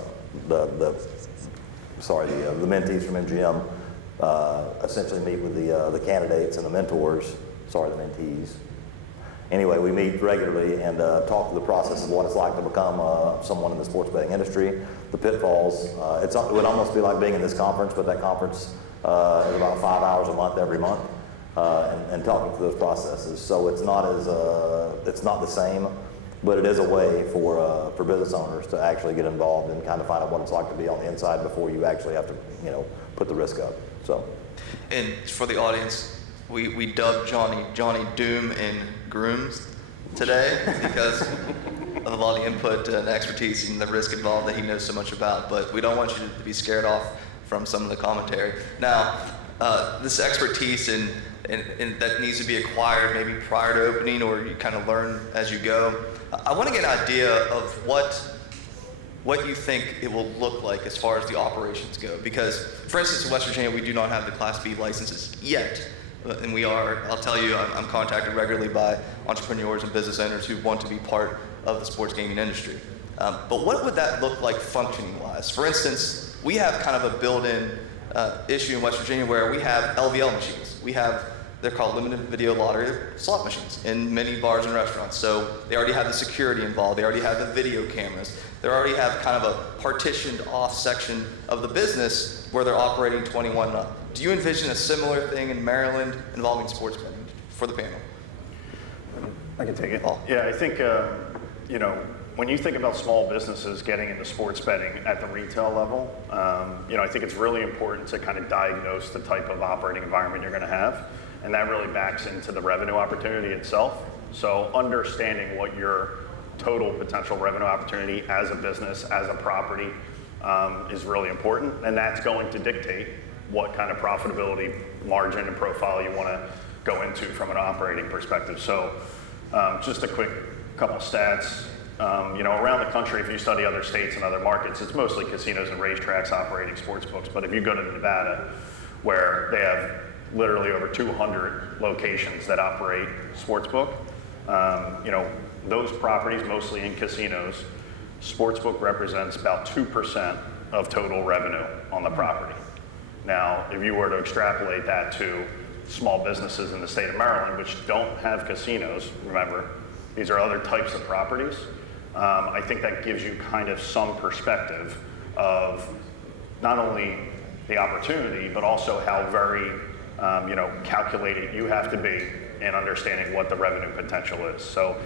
mentees from MGM essentially meet with the candidates and the mentors, the mentees. Anyway, we meet regularly and talk through the process of what it's like to become someone in the sports betting industry, the pitfalls. It would almost be like being in this conference, but that conference is about 5 hours a month every month, and talking through those processes. So it's not the same, but it is a way for business owners to actually get involved and kind of find out what it's like to be on the inside before you actually have to put the risk up. So, And for the audience, we dubbed Johnny Doom and Grooms today because of a lot of input and expertise and the risk involved that he knows so much about. But we don't want you to be scared off from some of the commentary. Now, this expertise and that needs to be acquired maybe prior to opening, or you kind of learn as you go. I want to get an idea of what you think it will look like as far as the operations go. Because, for instance, in West Virginia, we do not have the Class B licenses yet. And I'll tell you, I'm contacted regularly by entrepreneurs and business owners who want to be part of the sports gaming industry. But what would that look like functioning-wise? For instance, we have kind of a built-in issue in West Virginia where we have LVL machines. They're called limited video lottery slot machines in many bars and restaurants. So they already have the security involved. They already have the video cameras. They already have kind of a partitioned off section of the business where they're operating 21 and up. Do you envision a similar thing in Maryland involving sports betting for the panel? I can take it. Oh. Yeah, I think, when you think about small businesses getting into sports betting at the retail level, I think it's really important to kind of diagnose the type of operating environment you're going to have. And that really backs into the revenue opportunity itself. So understanding what your total potential revenue opportunity as a business, as a property, is really important. And that's going to dictate what kind of profitability margin and profile you want to go into from an operating perspective. So just a quick couple stats. Around the country, if you study other states and other markets, it's mostly casinos and racetracks operating sports books. But if you go to Nevada, where they have literally over 200 locations that operate sportsbook, those properties, mostly in casinos, sportsbook represents about 2% of total revenue on the property. Now, if you were to extrapolate that to small businesses in the state of Maryland, which don't have casinos, remember, these are other types of properties, I think that gives you kind of some perspective of not only the opportunity, but also how very calculated you have to be in understanding what the revenue potential is. So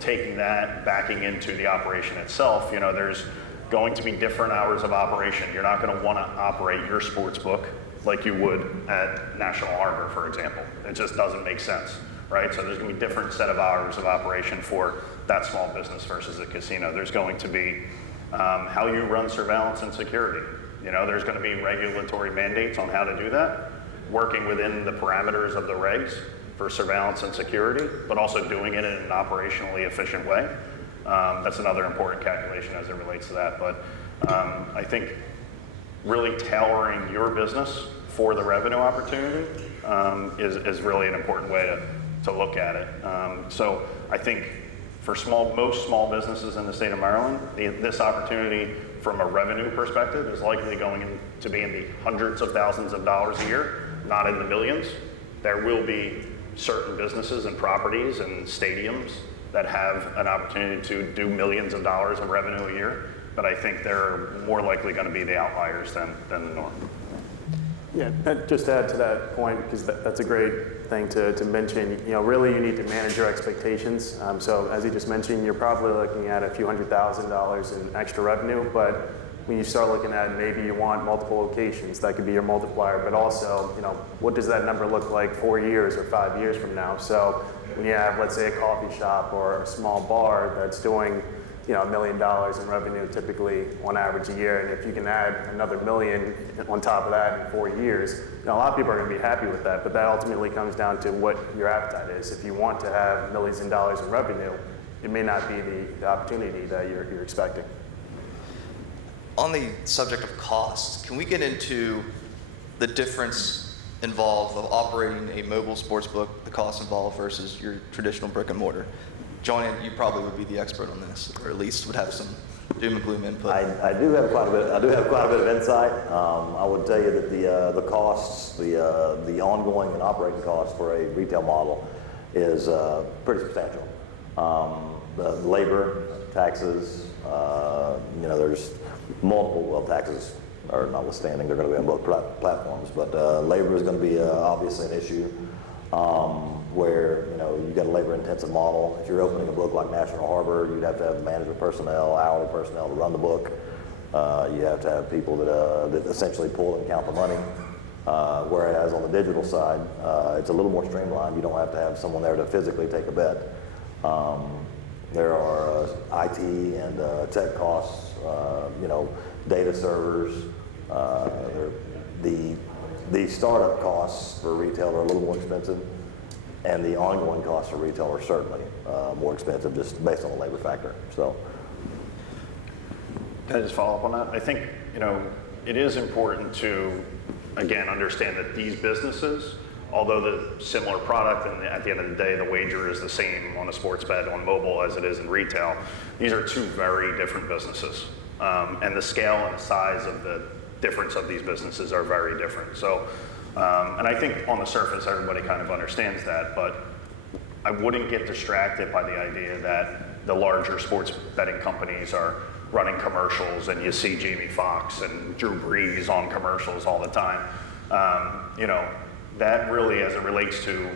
taking that, backing into the operation itself, there's going to be different hours of operation. You're not going to want to operate your sports book like you would at National Harbor, for example. It just doesn't make sense, right? So there's going to be different set of hours of operation for that small business versus a casino. There's going to be how you run surveillance and security. There's going to be regulatory mandates on how to do that, working within the parameters of the regs for surveillance and security, but also doing it in an operationally efficient way. That's another important calculation as it relates to that. But I think really tailoring your business for the revenue opportunity is really an important way to look at it. So I think for most small businesses in the state of Maryland, this opportunity from a revenue perspective is likely going to be in the hundreds of thousands of dollars a year, not in the millions. There will be certain businesses and properties and stadiums that have an opportunity to do millions of dollars of revenue a year, but I think they're more likely going to be the outliers than the norm. Yeah, and just to add to that point, because that's a great thing to mention, really you need to manage your expectations. So as you just mentioned, you're probably looking at a few $100,000 in extra revenue, but when you start looking at maybe you want multiple locations, that could be your multiplier, but also, what does that number look like 4 years or 5 years from now? So when you have, let's say, a coffee shop or a small bar that's doing $1 million in revenue typically on average a year, and if you can add another $1 million on top of that in 4 years, a lot of people are going to be happy with that, but that ultimately comes down to what your appetite is. If you want to have millions of dollars in revenue, it may not be the opportunity that you're expecting. On the subject of cost, can we get into the difference involved of operating a mobile sports book, the cost involved versus your traditional brick and mortar? John, you probably would be the expert on this, or at least would have some doom and gloom input. I do have quite a bit. I do have quite a bit of insight. I would tell you that the costs, the ongoing and operating costs for a retail model is pretty substantial. The labor, taxes, there's multiple taxes are notwithstanding. They're going to be on both platforms, but labor is going to be obviously an issue. Where you've got a labor-intensive model. If you're opening a book like National Harbor, you'd have to have management personnel, hourly personnel to run the book. You have to have people that essentially pull and count the money. Whereas on the digital side, it's a little more streamlined. You don't have to have someone there to physically take a bet. There are IT and tech costs, data servers. The startup costs for retail are a little more expensive, and the ongoing costs for retail are certainly more expensive just based on the labor factor. So, can I just follow up on that? I think, it is important to, again, understand that these businesses, although the similar product, and at the end of the day, the wager is the same on a sports bet on mobile as it is in retail, these are two very different businesses. And the scale and the size of the difference of these businesses are very different. So, and I think on the surface, everybody kind of understands that, but I wouldn't get distracted by the idea that the larger sports betting companies are running commercials and you see Jamie Foxx and Drew Brees on commercials all the time. That really, as it relates to,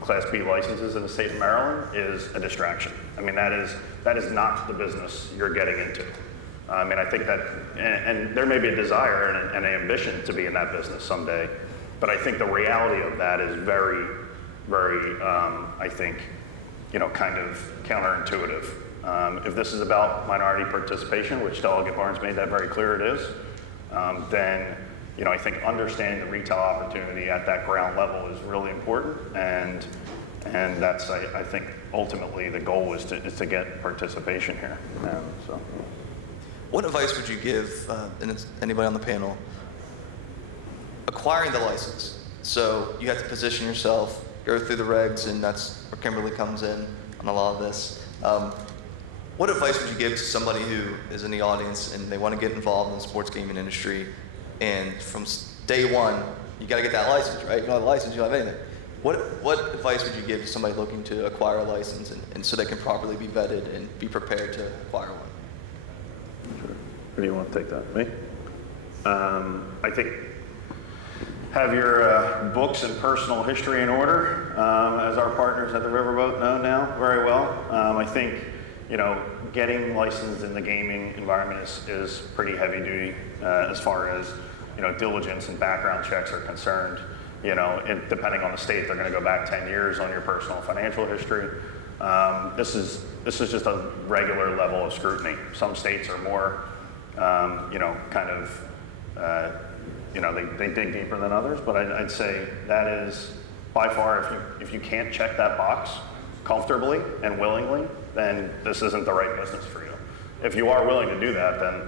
Class B licenses in the state of Maryland, is a distraction. I mean, that is not the business you're getting into. I think that, and there may be a desire and an ambition to be in that business someday, but I think the reality of that is very, very, I think, kind of counterintuitive. If this is about minority participation, which Delegate Barnes made that very clear it is, then, I think understanding the retail opportunity at that ground level is really important, and that's, I think, ultimately the goal is to get participation here. So. What advice would you give anybody on the panel acquiring the license? So you have to position yourself, go through the regs, and that's where Kimberly comes in on a lot of this. What advice would you give to somebody who is in the audience and they want to get involved in the sports gaming industry, and from day one, you got to get that license, right? You don't have a license, you don't have anything. What advice would you give to somebody looking to acquire a license and so they can properly be vetted and be prepared to acquire one? Sure. Who do you want to take that? Me? I think have your books and personal history in order, as our partners at the Riverboat know now very well. I think, getting licensed in the gaming environment is pretty heavy duty as far as, diligence and background checks are concerned. Depending on the state, they're going to go back 10 years on your personal financial history. This is just a regular level of scrutiny. Some states are more, they dig deeper than others, but I'd say that is by far, if you can't check that box comfortably and willingly, then this isn't the right business for you. If you are willing to do that, then,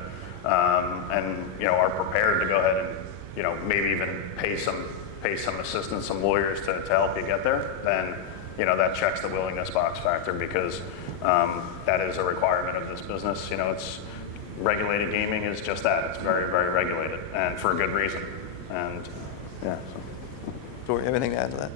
and are prepared to go ahead and, maybe even pay some assistance, some lawyers to help you get there, then, that checks the willingness box factor, because that is a requirement of this business. It's regulated gaming is just that. It's very, very regulated, and for a good reason. And yeah. So. Tori, anything to add to that?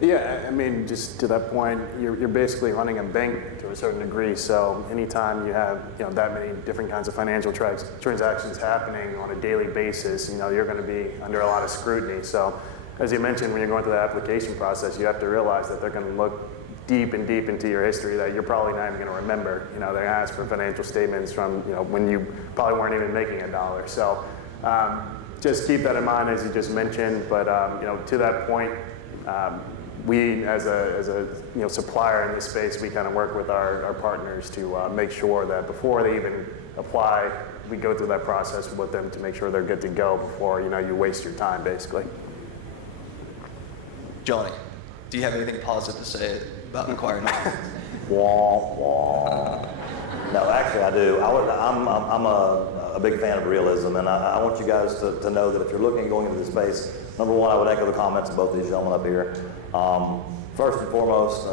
Yeah, I mean, just to that point, you're basically running a bank to a certain degree. So anytime you have that many different kinds of financial transactions happening on a daily basis, you're going to be under a lot of scrutiny. So as you mentioned, when you're going through the application process, you have to realize that they're going to look deep and deep into your history that you're probably not even going to remember. They ask for financial statements from when you probably weren't even making $1. So just keep that in mind as you just mentioned. But to that point. We, as a supplier in this space, we kind of work with our partners to make sure that before they even apply, we go through that process with them to make sure they're good to go before you waste your time, basically. Johnny, do you have anything positive to say about acquiring? Wah, wah. No, actually I do. I'm a big fan of realism, and I want you guys to know that if you're looking at going into this space, number one, I would echo the comments of both these gentlemen up here. First and foremost,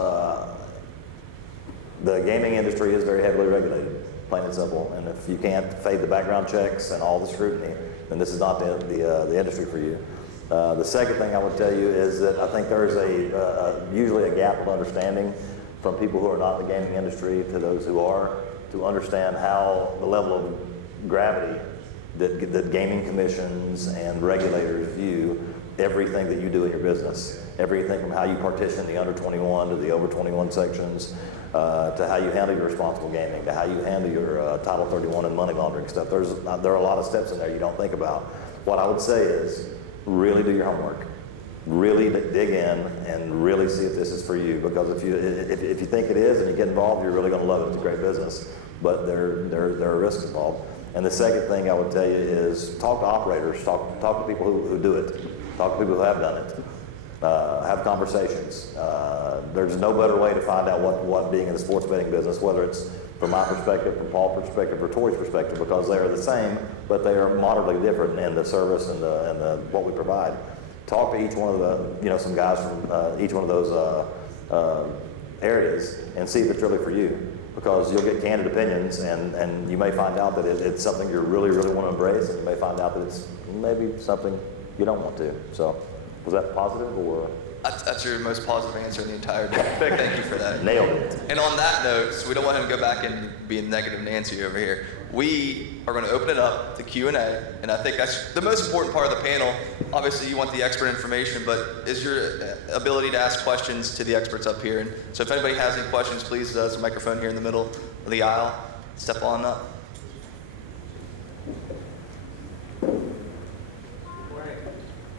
the gaming industry is very heavily regulated, plain and simple. And if you can't fade the background checks and all the scrutiny, then this is not the industry for you. The second thing I would tell you is that I think there's usually a gap of understanding from people who are not in the gaming industry to those who are, to understand how the level of gravity that gaming commissions and regulators view everything that you do in your business. Everything from how you partition the under 21 to the over 21 sections, to how you handle your responsible gaming, to how you handle your Title 31 and money laundering stuff. There are a lot of steps in there you don't think about. What I would say is really do your homework. Really dig in and really see if this is for you. Because if you think it is and you get involved, you're really going to love it. It's a great business. But there are risks involved. And the second thing I would tell you is talk to operators, talk to people who do it, talk to people who have done it, have conversations. There's no better way to find out what being in the sports betting business, whether it's from my perspective, from Paul's perspective, or Tori's perspective, because they are the same, but they are moderately different in the service and what we provide. Talk to each one of the, some guys from each one of those areas and see if it's really for you. Because you'll get candid opinions, and you may find out that it's something you really, really want to embrace, and you may find out that it's maybe something you don't want to. So, was that positive or? That's your most positive answer in the entire day. Big thank you for that. Nailed it. And on that note, so we don't want him to go back and be a negative Nancy over here, we are going to open it up to Q&A, and I think that's the most important part of the panel. Obviously, you want the expert information, but is your ability to ask questions to the experts up here. And so if anybody has any questions, please, there's a microphone here in the middle of the aisle. Step on up.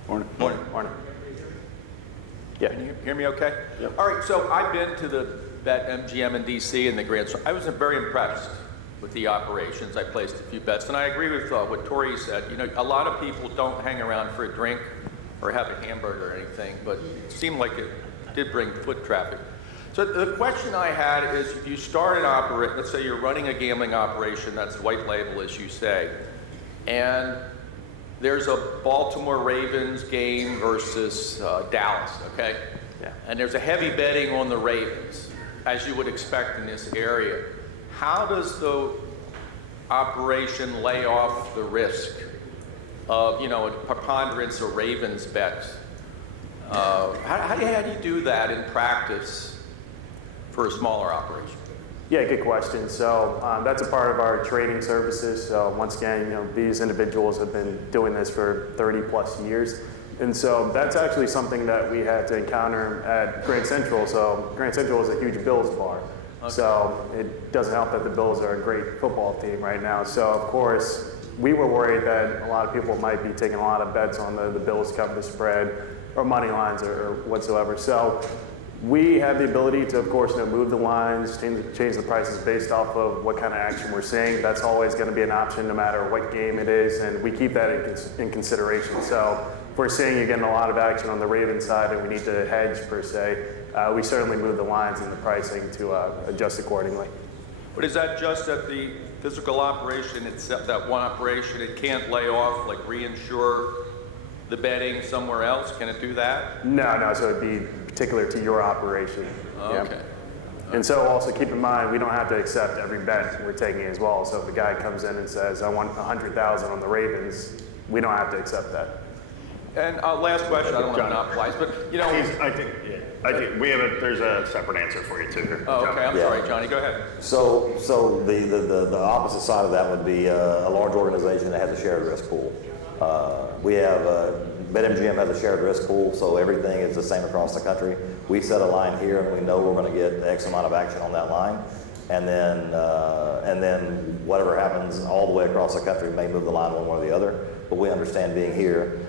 Morning. Morning. Morning. Can you hear me okay? Yep. All right, so I've been to the BetMGM in DC and the Grand. So I was very impressed with the operations. I placed a few bets, and I agree with what Tori said. A lot of people don't hang around for a drink or have a hamburger or anything, but it seemed like it did bring foot traffic. So the question I had is, if you start an operation, let's say you're running a gambling operation that's white label, as you say, and there's a Baltimore Ravens game versus Dallas, okay? Yeah. And there's a heavy betting on the Ravens, as you would expect in this area. How does the operation lay off the risk of, a preponderance of Ravens bets? How do you do that in practice for a smaller operation? Yeah, good question. So that's a part of our trading services. So once again, these individuals have been doing this for 30 plus years. And so that's actually something that we had to encounter at Grand Central. So Grand Central is a huge Bills bar. Okay. So it doesn't help that the Bills are a great football team right now. So of course, we were worried that a lot of people might be taking a lot of bets on the Bills cover the spread or money lines or whatsoever. So we have the ability to, of course, move the lines, change the prices based off of what kind of action we're seeing. That's always going to be an option no matter what game it is, and we keep that in consideration. So if we're seeing you're getting a lot of action on the Ravens side and we need to hedge per se, we certainly move the lines and the pricing to adjust accordingly. But is that just at the physical operation, it's that one operation, it can't lay off, like reinsure the betting somewhere else? Can it do that? No, so it'd be particular to your operation. Okay. Yeah. And so also keep in mind, we don't have to accept every bet we're taking as well. So if a guy comes in and says, I want 100,000 on the Ravens, we don't have to accept that. And last question, I don't want to monopolize, but I think there's a separate answer for you too. Oh, okay, I'm Yeah. sorry, Johnny, go ahead. So the opposite side of that would be a large organization that has a shared risk pool. We have, BetMGM has a shared risk pool, so everything is the same across the country. We set a line here and we know we're going to get X amount of action on that line. And then whatever happens all the way across the country may move the line one way or the other. But we understand being here,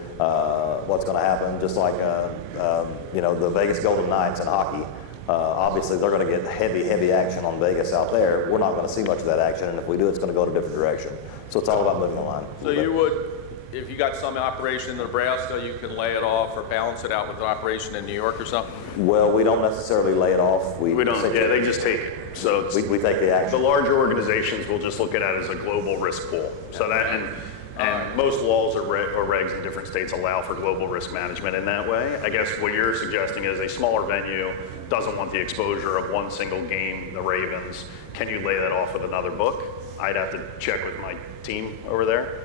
what's going to happen, just like, the Vegas Golden Knights in hockey. Obviously, they're going to get heavy action on Vegas out there. We're not going to see much of that action, and if we do, it's going to go in a different direction. So it's all about moving the line. So you would, if you got some operation in Nebraska, you can lay it off or balance it out with an operation in New York or something? Well, we don't necessarily lay it off. We don't, yeah, they just take it. So it's, We take the action. the larger organizations will just look at it as a global risk pool. So that, and most laws or regs in different states allow for global risk management in that way. I guess what you're suggesting is a smaller venue doesn't want the exposure of one single game, the Ravens. Can you lay that off with another book? I'd have to check with my team over there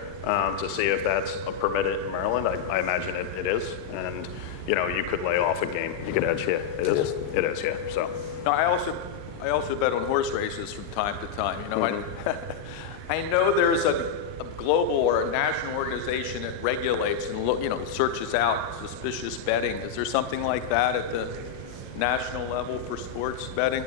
to see if that's permitted in Maryland. I imagine it is. And, you could lay off a game. You could edge, yeah, it is. It is, yeah, so. No, I also bet on horse races from time to time. I know there's a global or a national organization that regulates and searches out suspicious betting. Is there something like that at the national level for sports betting?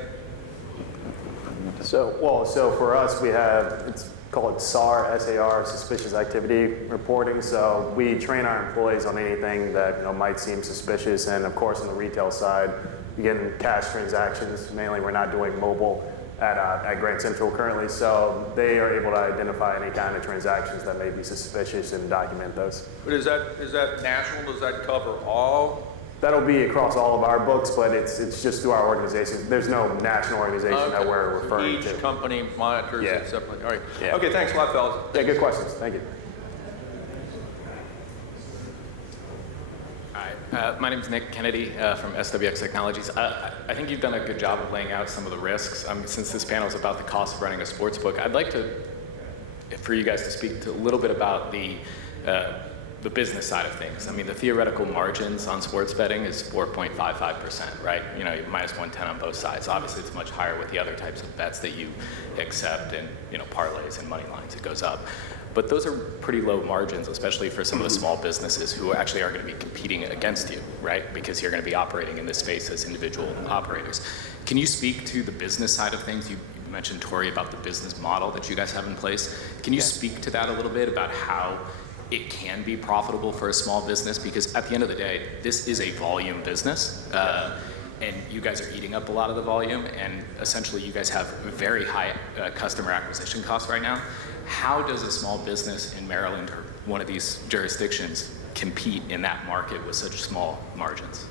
So for us, we have, it's called SAR, S-A-R, suspicious activity reporting. So we train our employees on anything that might seem suspicious. And of course, on the retail side, we get in cash transactions. Mainly, we're not doing mobile at Grand Central currently. So they are able to identify any kind of transactions that may be suspicious and document those. But is that national? Does that cover all? That'll be across all of our books, but it's just through our organization. There's no national organization that we're referring to. Each company monitors Yeah. it separately. All right. Yeah. Okay, thanks a lot, fellas. Yeah, good questions. Thank you. Hi, my name is Nick Kennedy from SWX Technologies. I think you've done a good job of laying out some of the risks. Since this panel is about the cost of running a sports book, I'd like for you guys to speak to a little bit about the business side of things. The theoretical margins on sports betting is 4.55%, right? Minus 110 on both sides. Obviously, it's much higher with the other types of bets that you accept and, parlays and money lines, it goes up. But those are pretty low margins, especially for some of the small businesses who actually are going to be competing against you, right? Because you're going to be operating in this space as individual operators. Can you speak to the business side of things? You mentioned, Tori, about the business model that you guys have in place. Can you speak to that a little bit about how it can be profitable for a small business? Because at the end of the day, this is a volume business. And you guys are eating up a lot of the volume, and essentially you guys have very high customer acquisition costs right now. How does a small business in Maryland or one of these jurisdictions compete in that market with such small margins?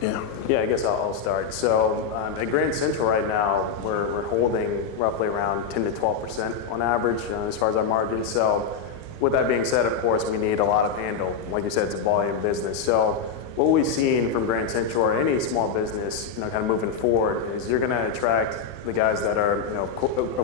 Yeah, I guess I'll start. So at Grand Central right now, we're holding roughly around 10 to 12% on average as far as our margins. So with that being said, of course, we need a lot of handle. Like you said, it's a volume business. So what we've seen from Grand Central or any small business, kind of moving forward, is you're going to attract the guys that are, of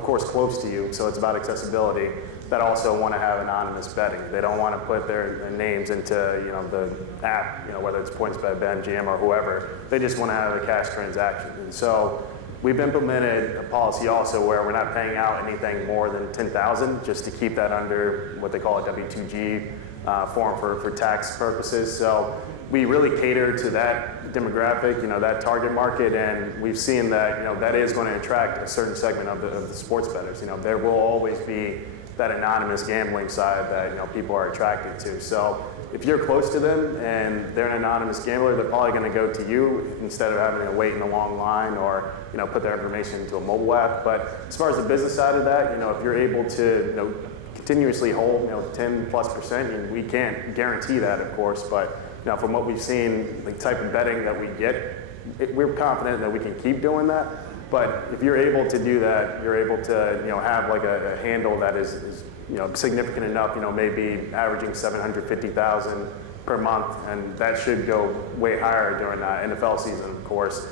course, close to you. So it's about accessibility. That also want to have anonymous betting. They don't want to put their names into, the app, whether it's PointsBet, BetMGM, or whoever. They just want to have a cash transaction. And so we've implemented a policy also where we're not paying out anything more than $10,000 just to keep that under what they call a W-2G form for tax purposes. So we really cater to that demographic, that target market, and we've seen that, that is going to attract a certain segment of the sports bettors. There will always be that anonymous gambling side that, people are attracted to. So if you're close to them and they're an anonymous gambler, they're probably going to go to you instead of having to wait in a long line or, put their information into a mobile app. But as far as the business side of that, if you're able to, continuously hold, 10+%, and we can't guarantee that, of course, but from what we've seen, the type of betting that we get, we're confident that we can keep doing that. But if you're able to do that, you're able to, have like a handle that is significant enough, maybe averaging 750,000 per month, and that should go way higher during NFL season, of course.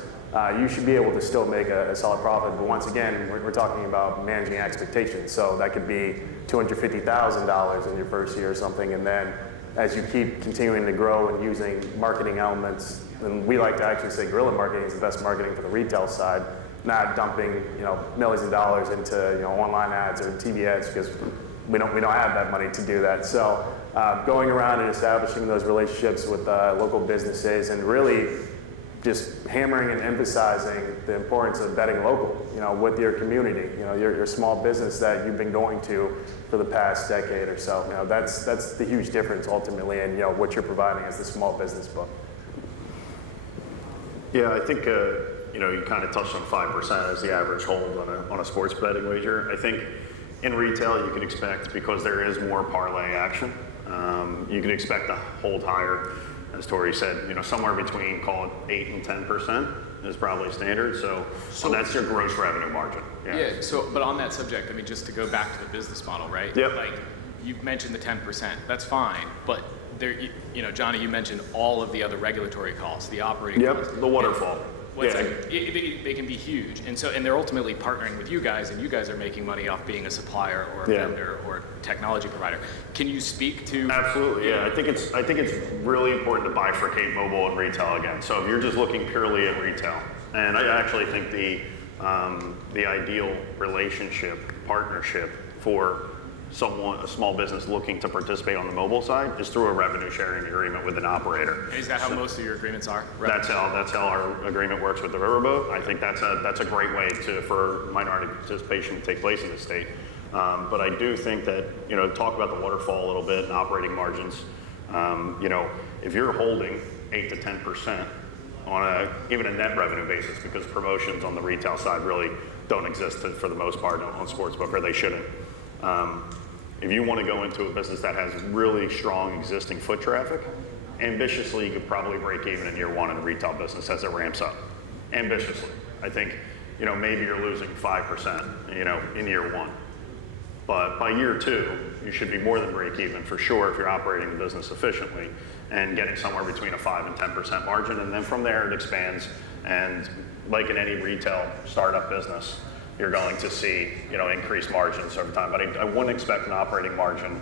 You should be able to still make a solid profit. But once again, we're talking about managing expectations. So that could be $250,000 in your first year or something, and then as you keep continuing to grow and using marketing elements, and we like to actually say guerrilla marketing is the best marketing for the retail side, not dumping millions of dollars into online ads or TV ads, because we don't have that money to do that. So going around and establishing those relationships with local businesses and really just hammering and emphasizing the importance of betting local, with your community, your small business that you've been going to for the past decade or so. That's the huge difference ultimately in what you're providing as the small business book. Yeah, I think you kind of touched on 5% as the average hold on a sports betting wager. I think in retail you can expect, because there is more parlay action, you can expect to hold higher. As Tori said, somewhere between, call it 8 and 10% is probably standard. So that's your gross revenue margin. Yeah. So, but on that subject, I mean, just to go back to the business model, right? Yep. Like, you mentioned the 10%. That's fine, but there, Johnny, you mentioned all of the other regulatory costs, the operating costs. Yep. The waterfall. What's they can be huge, and they're ultimately partnering with you guys, and you guys are making money off being a supplier or a vendor or technology provider. Can you speak to? Absolutely, yeah. I think it's really important to bifurcate mobile and retail again. So if you're just looking purely at retail, and I actually think the ideal relationship partnership for a small business looking to participate on the mobile side is through a revenue sharing agreement with an operator. And is that how most of your agreements are? That's how our agreement works with the riverboat. I think that's a great way for minority participation to take place in the state. But I do think that, talk about the waterfall a little bit and operating margins. If you're holding 8 to 10% on even a net revenue basis, because promotions on the retail side really don't exist for the most part on sportsbook, or they shouldn't. If you want to go into a business that has really strong existing foot traffic, ambitiously you could probably break even in year one in a retail business as it ramps up. Ambitiously. I think, maybe you're losing 5%, in year one. But by year two, you should be more than break even for sure if you're operating the business efficiently and getting somewhere between a 5 and 10% margin. And then from there it expands. And like in any retail startup business, you're going to see, increased margins over time. But I wouldn't expect an operating margin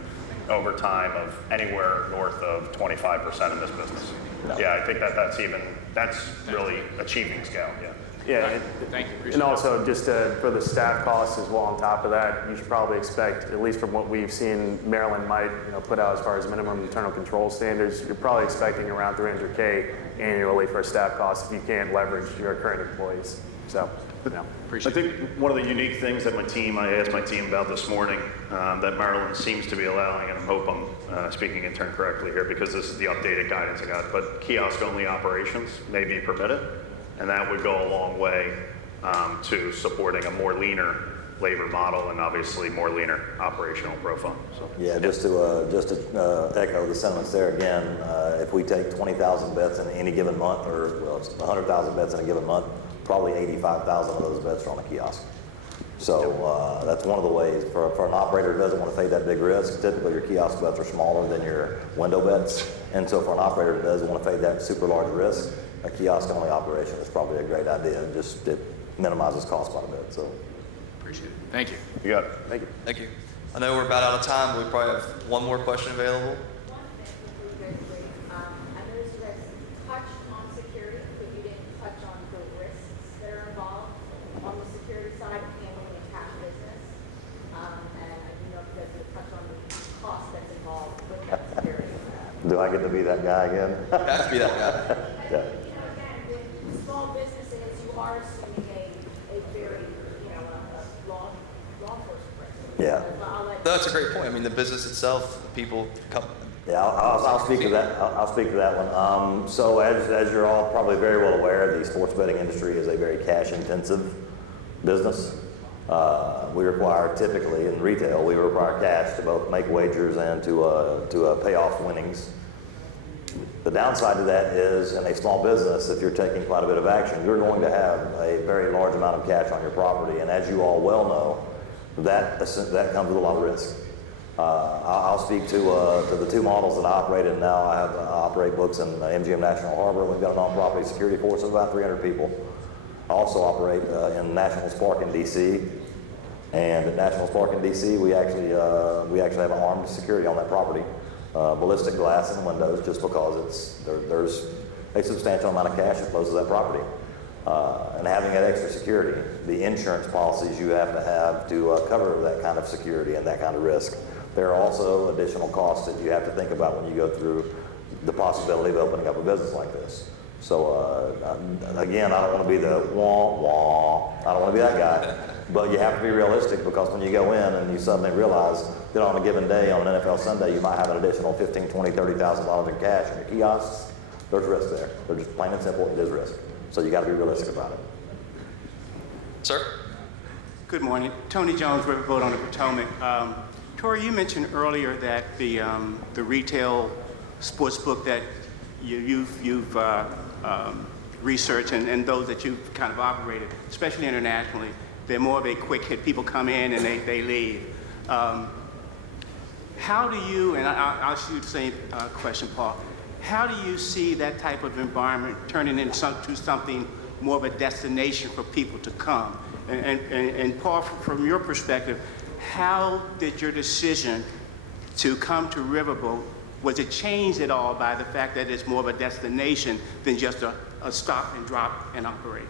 over time of anywhere north of 25% in this business. No. Yeah, I think that's really achieving scale. Yeah. Yeah, thank you. Appreciate and also just for the staff costs as well on top of that, you should probably expect, at least from what we've seen Maryland might put out as far as minimum internal control standards, you're probably expecting around $300K annually for staff costs if you can't leverage your current employees. So, Appreciate I think one of the unique things that I asked my team about this morning, that Maryland seems to be allowing, and I hope I'm speaking in turn correctly here because this is the updated guidance I got, but kiosk-only operations may be permitted, and that would go a long way to supporting a more leaner labor model and obviously more leaner operational profile. So, yeah, just to echo the sentiments there again, if we take 20,000 bets in any given month, or 100,000 bets in a given month, probably 85,000 of those bets are on a kiosk. So that's one of the ways for an operator who doesn't want to take that big risk. Typically your kiosk bets are smaller than your window bets. And so for an operator who doesn't want to take that super large risk, a kiosk only operation is probably a great idea. It minimizes cost quite a bit. So appreciate it. Thank you. You got it. Thank you. Thank you. I know we're about out of time, but we probably have one more question available. Do I get to be that guy again? You have to be that guy. Yeah. Again, with small businesses, you are assuming a very, law enforcement risk. Yeah. That's a great point. I mean, the business itself, people come. Yeah, I'll speak to that. I'll speak to that one. So as you're all probably very well aware, the sports betting industry is a very cash-intensive business. We require, typically in retail, we require cash to both make wagers and to pay off winnings. The downside to that is, in a small business, if you're taking quite a bit of action, you're going to have a very large amount of cash on your property, and as you all well know, that comes with a lot of risk. I'll speak to the two models that I operate in now. I operate books in MGM National Harbor. We've got a non-property security force of about 300 people. I also operate in Nationals Park in D.C. And at Nationals Park in D.C., we actually have armed security on that property. ballistic glass in the windows just because there's a substantial amount of cash that flows to that property. And having that extra security, the insurance policies you have to cover that kind of security and that kind of risk. There are also additional costs that you have to think about when you go through the possibility of opening up a business like this. So again, I don't want to be the wah-wah, I don't want to be that guy, but you have to be realistic because when you go in and you suddenly realize that on a given day, on an NFL Sunday, you might have an additional $15,000, $20,000, $30,000 in cash in your kiosks, there's risk there. They're just plain and simple, it is risk. So you got to be realistic about it. Sir? Good morning. Tony Jones, Riverboat on the Potomac. Tori, you mentioned earlier that the retail sports book that you've researched and those that you've kind of operated, especially internationally, they're more of a quick hit. People come in and they leave. How do you, and I'll ask you the same question, Paul, how do you see that type of environment turning into something more of a destination for people to come? And Paul, from your perspective, how did your decision to come to Riverboat, was it changed at all by the fact that it's more of a destination than just a stop and drop and operate?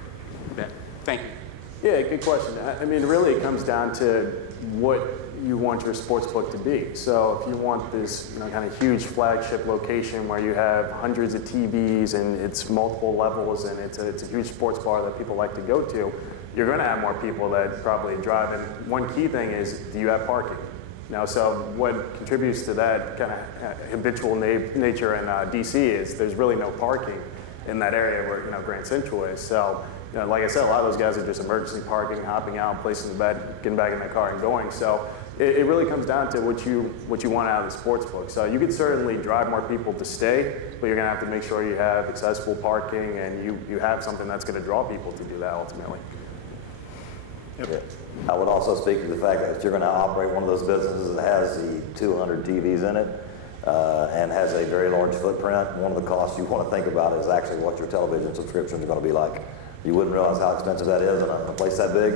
Thank you. Yeah, good question. I mean, really it comes down to what you want your sports book to be. So if you want this kind of huge flagship location where you have hundreds of TVs and it's multiple levels and it's a huge sports bar that people like to go to, you're going to have more people that probably drive. And one key thing is, do you have parking? Now, so what contributes to that kind of habitual nature in DC is there's really no parking in that area where Grand Central is. So like I said, a lot of those guys are just emergency parking, hopping out, placing the bed, getting back in their car and going. So it really comes down to what you want out of the sports book. So you could certainly drive more people to stay, but you're going to have to make sure you have accessible parking and you have something that's going to draw people to do that ultimately. Yep. Yeah. I would also speak to the fact that if you're going to operate one of those businesses that has the 200 TVs in it and has a very large footprint, one of the costs you want to think about is actually what your television subscriptions are going to be like. You wouldn't realize how expensive that is in a place that big.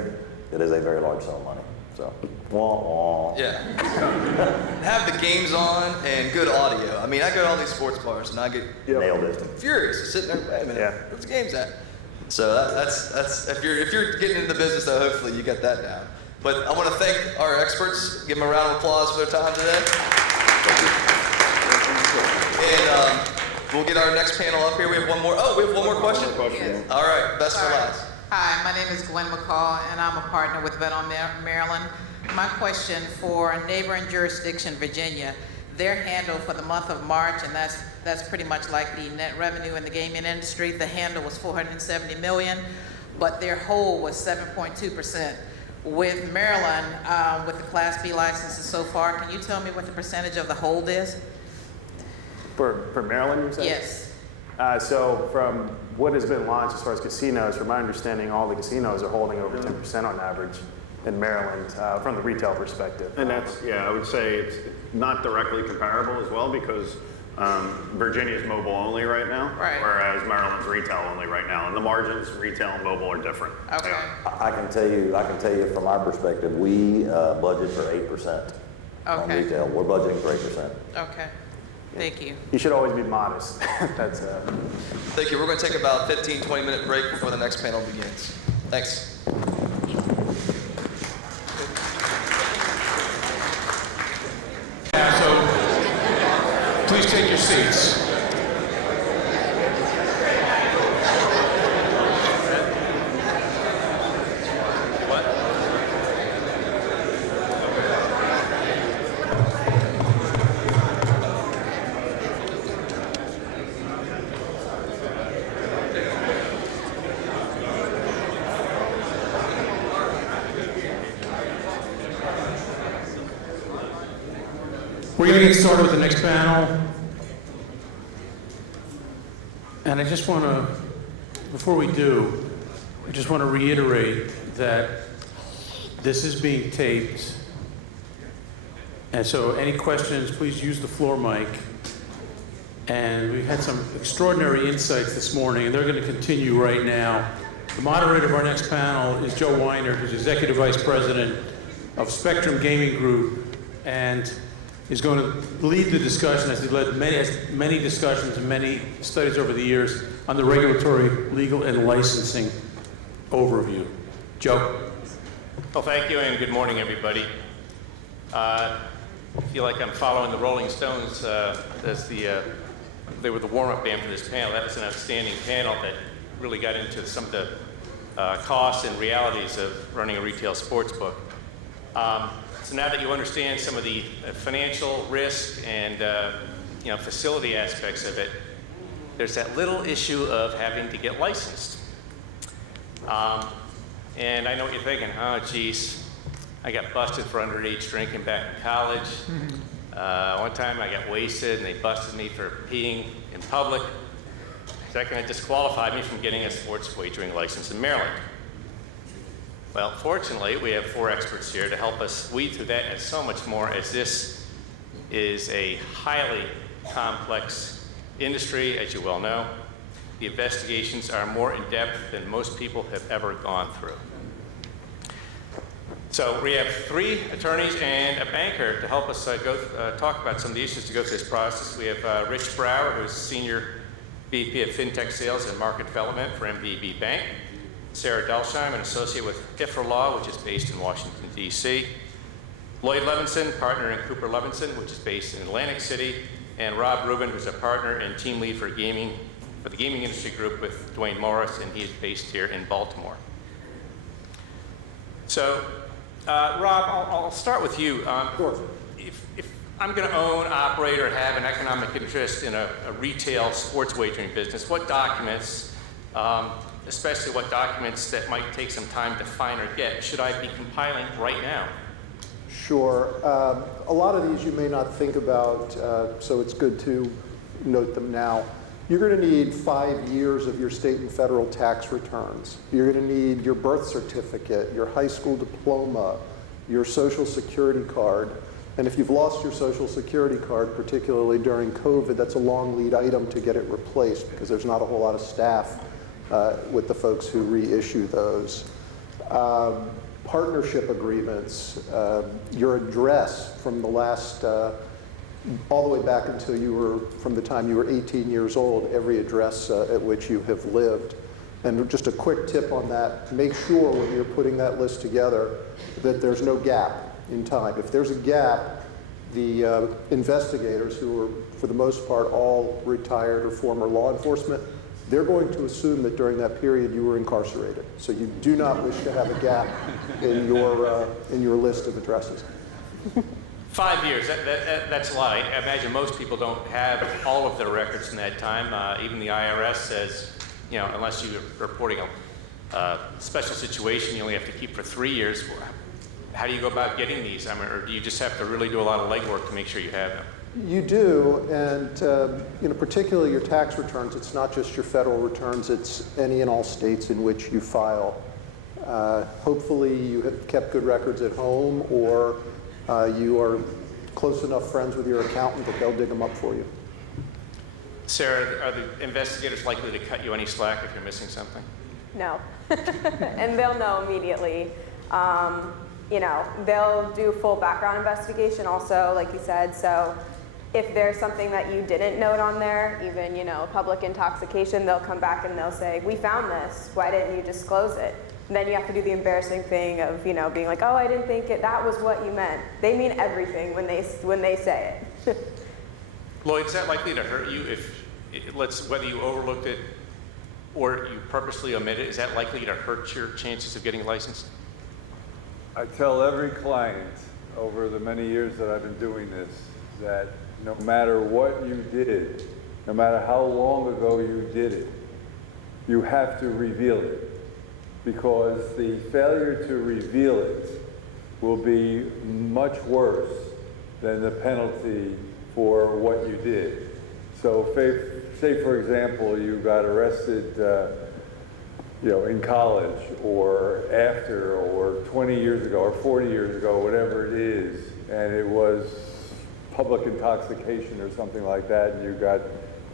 It is a very large sum of money. So, wah, wah. Yeah. Have the games on and good audio. I mean, I go to all these sports bars and I get nailed it. Furious sitting there. Wait a minute, where's the games at? So that's if you're getting into the business, though, hopefully you get that down. But I want to thank our experts. Give them a round of applause for their time today. And we'll get our next panel up here. We have one more. Oh, we have one more question. Yes. All right, best for last. Hi, my name is Gwen McCall, and I'm a partner with Vet on Maryland. My question for a neighboring jurisdiction, Virginia, their handle for the month of March, and that's pretty much like the net revenue in the gaming industry. The handle was $470 million, but their whole was 7.2%. With Maryland, with the Class B licenses so far, can you tell me what the percentage of the hold is? For Maryland, you said? Yes. So from what has been launched as far as casinos, from my understanding, all the casinos are holding over 10% on average in Maryland from the retail perspective. And that's, I would say it's not directly comparable as well because Virginia's mobile only right now, whereas Maryland's retail only right now. And the margins, retail and mobile, are different. Okay. I can tell you from our perspective, we budget for 8% on retail. We're budgeting for 8%. Okay. Thank you. You should always be modest. That's Thank you. We're going to take about 15, 20-minute break before the next panel begins. Thanks. So please take your seats. We're going to get started with the next panel. And I just want to, before we do, I just want to reiterate that this is being taped. And so any questions, please use the floor mic. And we had some extraordinary insights this morning, and they're going to continue right now. The moderator of our next panel is Joe Weiner, who's Executive Vice President of Spectrum Gaming Group. And is going to lead the discussion, as he led many discussions and many studies over the years on the regulatory, legal, and licensing overview. Joe? Well, thank you, and good morning, everybody. I feel like I'm following the Rolling Stones as they were the warm-up band for this panel. That was an outstanding panel that really got into some of the costs and realities of running a retail sports book. So now that you understand some of the financial risk and facility aspects of it, there's that little issue of having to get licensed. And I know what you're thinking, oh geez, I got busted for underage drinking back in college. One time I got wasted and they busted me for peeing in public. Second, it disqualified me from getting a sports wagering license in Maryland. Well, fortunately, we have 4 experts here to help us weed through that and so much more, as this is a highly complex industry, as you well know. The investigations are more in-depth than most people have ever gone through. So we have 3 attorneys and a banker to help us talk about some of the issues to go through this process. We have Rich Brower, who's Senior VP of FinTech Sales and Market Development for MVB Bank. Sarah Delsheim, an associate with IFRA Law, which is based in Washington, D.C. Lloyd Levinson, partner in Cooper Levinson, which is based in Atlantic City. And Rob Rubin, who's a partner and team lead for the gaming industry group with Dwayne Morris, and he is based here in Baltimore. So, Rob, I'll start with you. Sure. If I'm going to own, operate, or have an economic interest in a retail sports wagering business, what documents, especially what documents that might take some time to find or get, should I be compiling right now? Sure. A lot of these you may not think about, so it's good to note them now. You're going to need 5 years of your state and federal tax returns. You're going to need your birth certificate, your high school diploma, your social security card. And if you've lost your social security card, particularly during COVID, that's a long lead item to get it replaced because there's not a whole lot of staff with the folks who reissue those. Partnership agreements, your address from the last, all the way back until from the time you were 18 years old, every address at which you have lived. And just a quick tip on that, make sure when you're putting that list together that there's no gap in time. If there's a gap, the investigators, who are for the most part all retired or former law enforcement, they're going to assume that during that period you were incarcerated. So you do not wish to have a gap in your list of addresses. 5 years, that's a lot. I imagine most people don't have all of their records in that time. Even the IRS says, unless you're reporting a special situation, you only have to keep for 3 years. How do you go about getting these? Or do you just have to really do a lot of legwork to make sure you have them? You do, and particularly your tax returns. It's not just your federal returns, it's any and all states in which you file. Hopefully you have kept good records at home, or you are close enough friends with your accountant that they'll dig them up for you. Sarah, are the investigators likely to cut you any slack if you're missing something? No. And they'll know immediately. They'll do full background investigation also, like you said. So if there's something that you didn't note on there, even, public intoxication, they'll come back and they'll say, we found this, why didn't you disclose it? And then you have to do the embarrassing thing of, being like, oh, I didn't think that was what you meant. They mean everything when they say it. Lloyd, is that likely to hurt you whether you overlooked it or you purposely omitted it, is that likely to hurt your chances of getting licensed? I tell every client over the many years that I've been doing this that no matter what you did, no matter how long ago you did it, you have to reveal it, because the failure to reveal it will be much worse than the penalty for what you did. So say for example, you got arrested in college or after or 20 years ago or 40 years ago, whatever it is, and it was public intoxication or something like that, and you got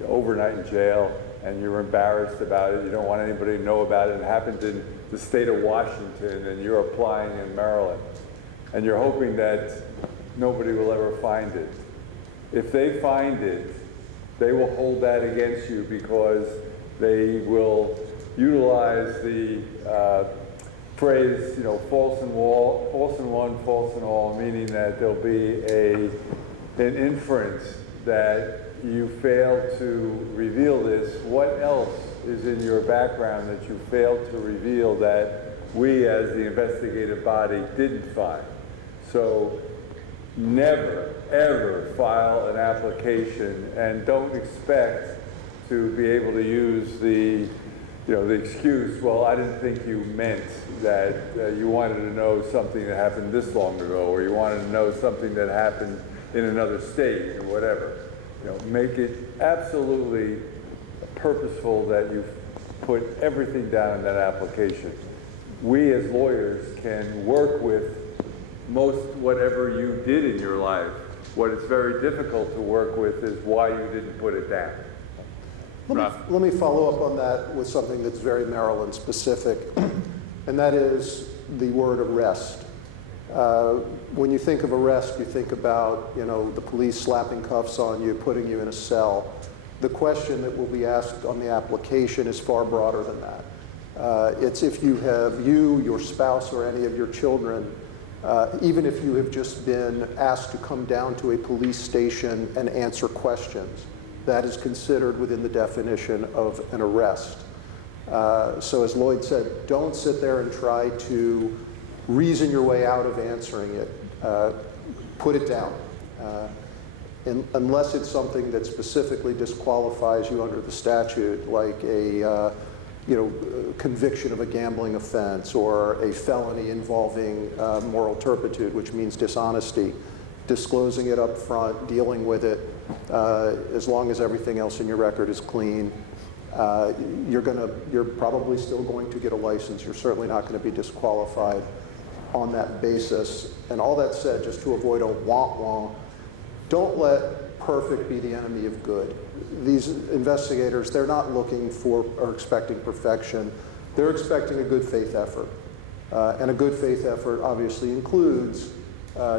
overnight in jail and you're embarrassed about it, you don't want anybody to know about it, it happened in the state of Washington and you're applying in Maryland, and you're hoping that nobody will ever find it. if they find it, they will hold that against you because they will utilize the phrase, false in one, false in all, meaning that there'll be an inference that you failed to reveal this. What else is in your background that you failed to reveal that we as the investigative body didn't find? So never, ever file an application, and don't expect to be able to use the excuse, well, I didn't think you meant that you wanted to know something that happened this long ago, or you wanted to know something that happened in another state, or whatever. Make it absolutely purposeful that you put everything down in that application. We as lawyers can work with most whatever you did in your life. What is very difficult to work with is why you didn't put it down. Let me follow up on that with something that's very Maryland specific, and that is the word arrest. When you think of arrest, you think about the police slapping cuffs on you, putting you in a cell. The question that will be asked on the application is far broader than that. It's if you have your spouse, or any of your children, even if you have just been asked to come down to a police station and answer questions, that is considered within the definition of an arrest. So as Lloyd said, don't sit there and try to reason your way out of answering it. Put it down. Unless it's something that specifically disqualifies you under the statute, like a conviction of a gambling offense, or a felony involving moral turpitude, which means dishonesty. Disclosing it up front, dealing with it, as long as everything else in your record is clean, you're probably still going to get a license. You're certainly not going to be disqualified on that basis. And all that said, just to avoid a wah-wah, don't let perfect be the enemy of good. These investigators, they're not looking for or expecting perfection. They're expecting a good faith effort. And a good faith effort obviously includes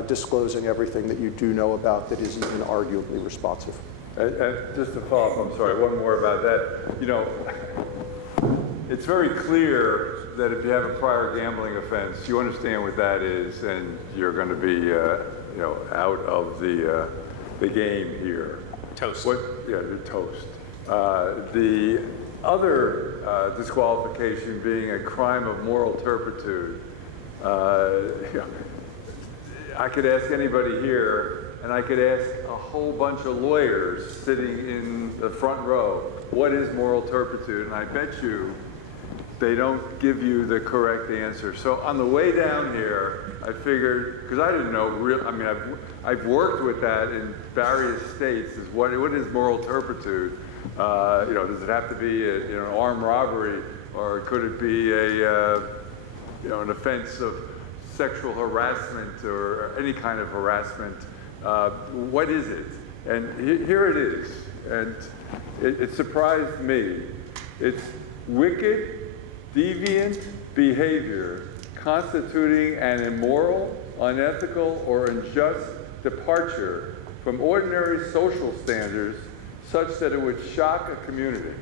disclosing everything that you do know about that isn't even arguably responsive. Just to follow up, I'm sorry, one more about that. It's very clear that if you have a prior gambling offense, you understand what that is, and you're going to be, out of the game here. Toast. You're toast. The other disqualification being a crime of moral turpitude. I could ask anybody here, and I could ask a whole bunch of lawyers sitting in the front row, what is moral turpitude? And I bet you they don't give you the correct answer. So on the way down here, I figured, because I didn't know I've worked with that in various states, is what is moral turpitude? Does it have to be an armed robbery, or could it be an offense of sexual harassment or any kind of harassment? What is it? And here it is. And it surprised me. It's wicked, deviant behavior constituting an immoral, unethical, or unjust departure from ordinary social standards such that it would shock a community.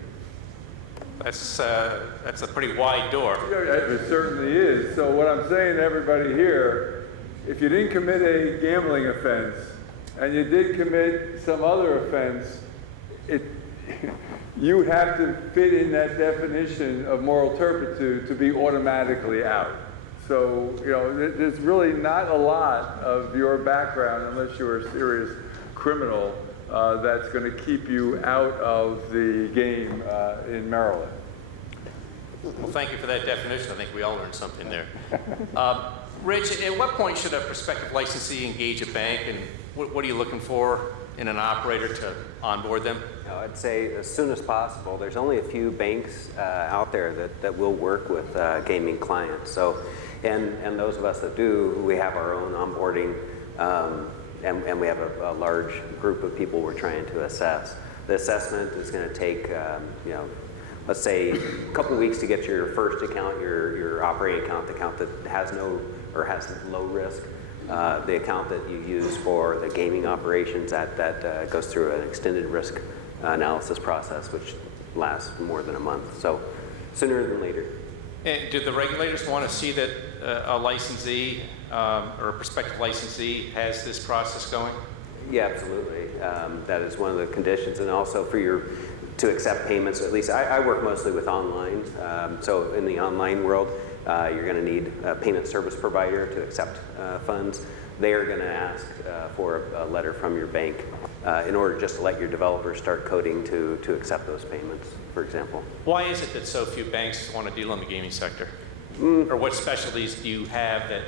That's a pretty wide door. It certainly is. So what I'm saying to everybody here, if you didn't commit a gambling offense and you did commit some other offense, you have to fit in that definition of moral turpitude to be automatically out. So, there's really not a lot of your background, unless you're a serious criminal, that's going to keep you out of the game in Maryland. Well, thank you for that definition. I think we all learned something there. Rich, at what point should a prospective licensee engage a bank, and what are you looking for in an operator to onboard them? I'd say as soon as possible. There's only a few banks out there that will work with gaming clients. So, and those of us that do, we have our own onboarding, and we have a large group of people we're trying to assess. The assessment is going to take, let's say a couple weeks to get your first account, your operating account, the account that has no or has low risk. The account that you use for the gaming operations, that goes through an extended risk analysis process, which lasts more than a month. So sooner than later. And do the regulators want to see that a licensee or a prospective licensee has this process going? Yeah, absolutely. That is one of the conditions, and also for to accept payments. At least I work mostly with online. So in the online world, you're going to need a payment service provider to accept funds. They are going to ask for a letter from your bank in order just to let your developers start coding to accept those payments, for example. Why is it that so few banks want to deal in the gaming sector? Or what specialties do you have that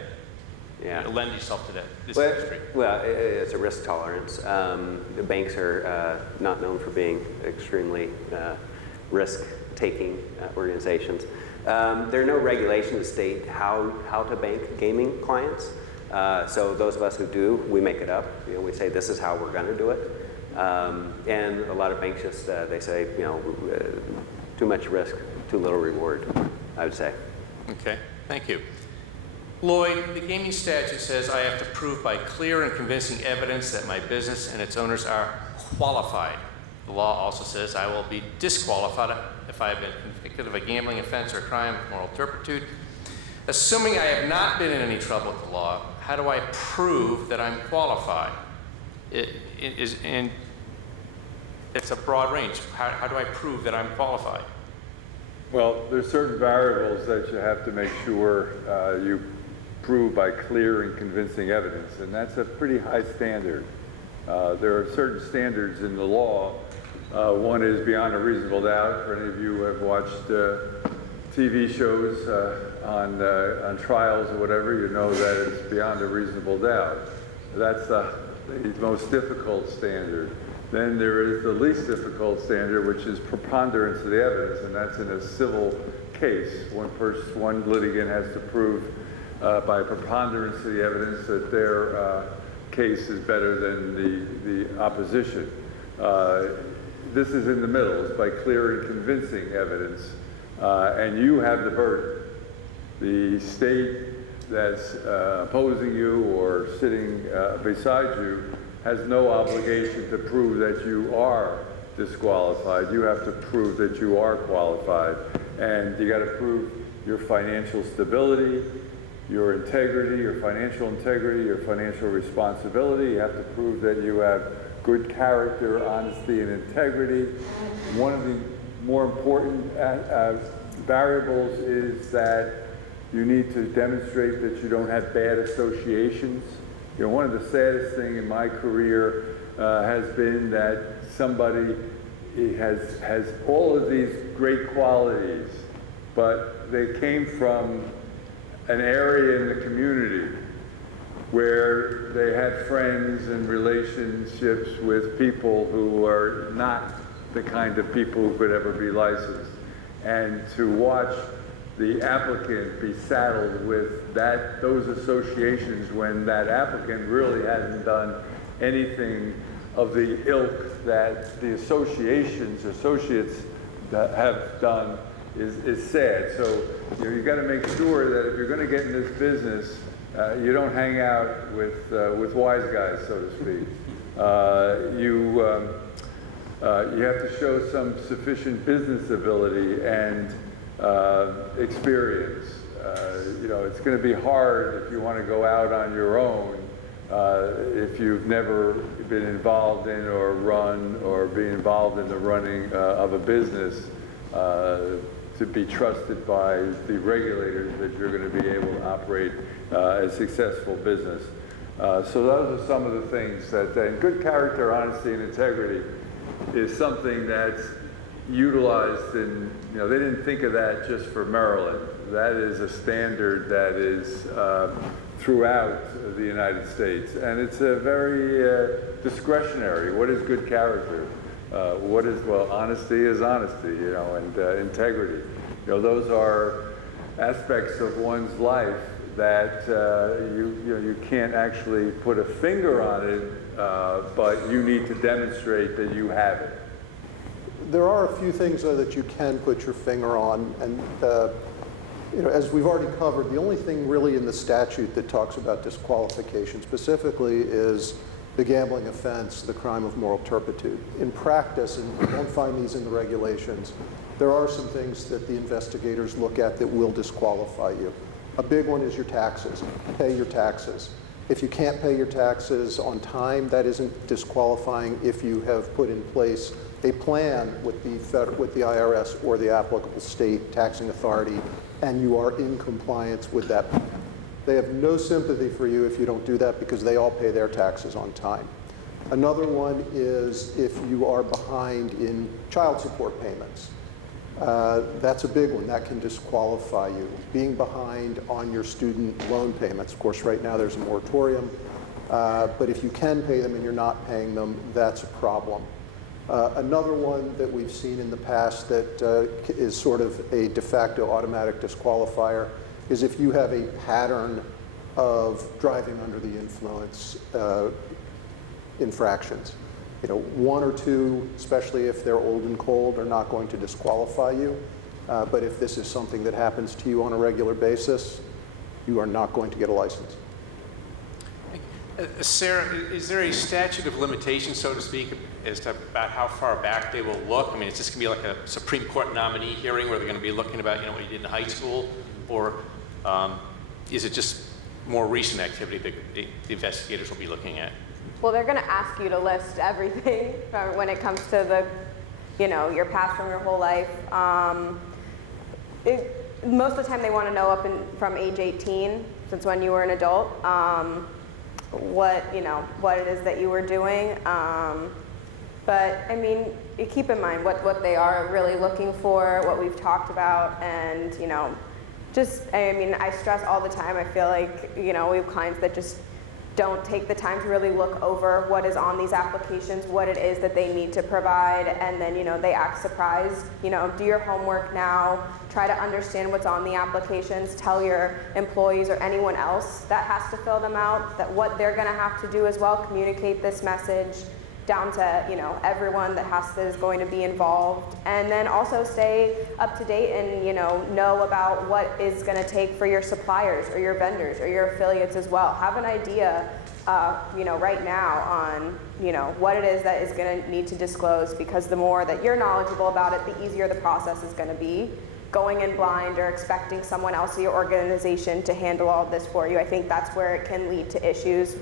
lend yourself to this industry? Well, it's a risk tolerance. The banks are not known for being extremely risk-taking organizations. There are no regulations that state how to bank gaming clients. So those of us who do, we make it up. We say this is how we're going to do it. And a lot of banks just they say, too much risk, too little reward, I would say. Okay, thank you. Lloyd, the gaming statute says I have to prove by clear and convincing evidence that my business and its owners are qualified. The law also says I will be disqualified if I have been convicted of a gambling offense or crime of moral turpitude. Assuming I have not been in any trouble with the law, how do I prove that I'm qualified? And it's a broad range. How do I prove that I'm qualified? Well, there's certain variables that you have to make sure you prove by clear and convincing evidence, and that's a pretty high standard. There are certain standards in the law. One is beyond a reasonable doubt. For any of you who have watched TV shows on trials or whatever, you know that it's beyond a reasonable doubt. That's the most difficult standard. Then there is the least difficult standard, which is preponderance of the evidence, and that's in a civil case. One litigant has to prove by preponderance of the evidence that their case is better than the opposition. This is in the middle. It's by clear and convincing evidence, and you have the burden. The state that's opposing you or sitting beside you has no obligation to prove that you are disqualified. You have to prove that you are qualified. And you got to prove your financial stability, your integrity, your financial responsibility. You have to prove that you have good character, honesty, and integrity. One of the more important variables is that you need to demonstrate that you don't have bad associations. One of the saddest things in my career has been that somebody has all of these great qualities, but they came from an area in the community where they had friends and relationships with people who are not the kind of people who could ever be licensed. And to watch the applicant be saddled with those associations when that applicant really hasn't done anything of the ilk that the associates that have done is sad. So you got to make sure that if you're going to get in this business, you don't hang out with wise guys, so to speak. You have to show some sufficient business ability and experience. It's going to be hard if you want to go out on your own if you've never been involved in or run or be involved in the running of a business to be trusted by the regulators that you're going to be able to operate a successful business. So those are some of the things that, and good character, honesty, and integrity is something that's utilized in, they didn't think of that just for Maryland. That is a standard that is throughout the United States. And it's a very discretionary. What is good character? Honesty is honesty, and integrity. Those are aspects of one's life that you can't actually put a finger on it, but you need to demonstrate that you have it. There are a few things, though, that you can put your finger on, and as we've already covered, the only thing really in the statute that talks about disqualification specifically is the gambling offense, the crime of moral turpitude. In practice, and you won't find these in the regulations, there are some things that the investigators look at that will disqualify you. A big one is your taxes. Pay your taxes. If you can't pay your taxes on time, that isn't disqualifying if you have put in place a plan with the IRS or the applicable state taxing authority, and you are in compliance with that plan. They have no sympathy for you if you don't do that because they all pay their taxes on time. Another one is if you are behind in child support payments. That's a big one. That can disqualify you. Being behind on your student loan payments. Of course, right now there's a moratorium, but if you can pay them and you're not paying them, that's a problem. Another one that we've seen in the past that is sort of a de facto automatic disqualifier is if you have a pattern of driving under the influence infractions. One or two, especially if they're old and cold, are not going to disqualify you. But if this is something that happens to you on a regular basis, you are not going to get a license. Sarah, is there a statute of limitations, so to speak, as to about how far back they will look? I mean, is this going to be like a Supreme Court nominee hearing where they're going to be looking about, what you did in high school? Or is it just more recent activity that the investigators will be looking at? Well, they're going to ask you to list everything when it comes to your past from your whole life. Most of the time they want to know from age 18, since when you were an adult, what it is that you were doing. But I mean, you keep in mind what they are really looking for, what we've talked about, and I stress all the time, I feel like, we have clients that just don't take the time to really look over what is on these applications, what it is that they need to provide, and then, they act surprised. Do your homework now, try to understand what's on the applications, tell your employees or anyone else that has to fill them out, that what they're gonna have to do as well, communicate this message down to, everyone that is going to be involved, and then also stay up to date and, know about what is gonna take for your suppliers or your vendors or your affiliates as well. Have an idea, right now on, what it is that is gonna need to disclose, because the more that you're knowledgeable about it, the easier the process is gonna be. Going in blind or expecting someone else in your organization to handle all of this for you, I think that's where it can lead to issues.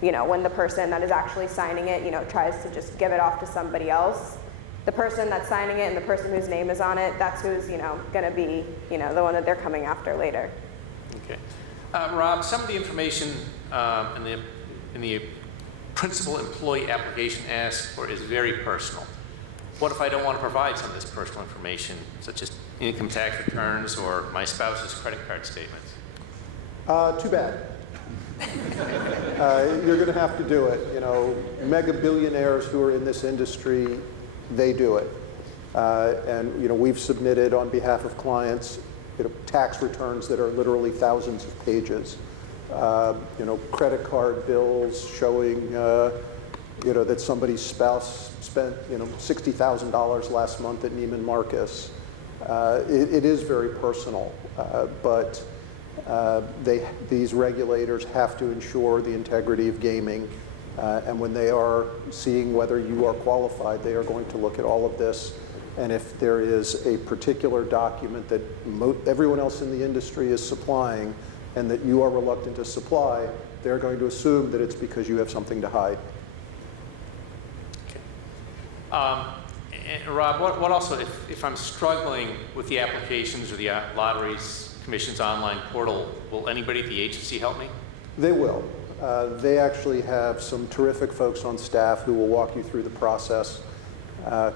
When the person that is actually signing it, tries to just give it off to somebody else. The person that's signing it and the person whose name is on it, that's who's, gonna be, the one that they're coming after later. Okay. Rob, some of the information in the principal employee application asked for is very personal. What if I don't want to provide some of this personal information, such as income tax returns or my spouse's credit card statements? Too bad. You're going to have to do it. Mega billionaires who are in this industry, they do it. And we've submitted on behalf of clients, tax returns that are literally thousands of pages. Credit card bills showing, that somebody's spouse spent, $60,000 last month at Neiman Marcus. It is very personal, but these regulators have to ensure the integrity of gaming, and when they are seeing whether you are qualified, they are going to look at all of this, and if there is a particular document that everyone else in the industry is supplying and that you are reluctant to supply, they're going to assume that it's because you have something to hide. And Rob, what also, if I'm struggling with the applications or the lotteries Commission's online portal, will anybody at the agency help me? They will. They actually have some terrific folks on staff who will walk you through the process.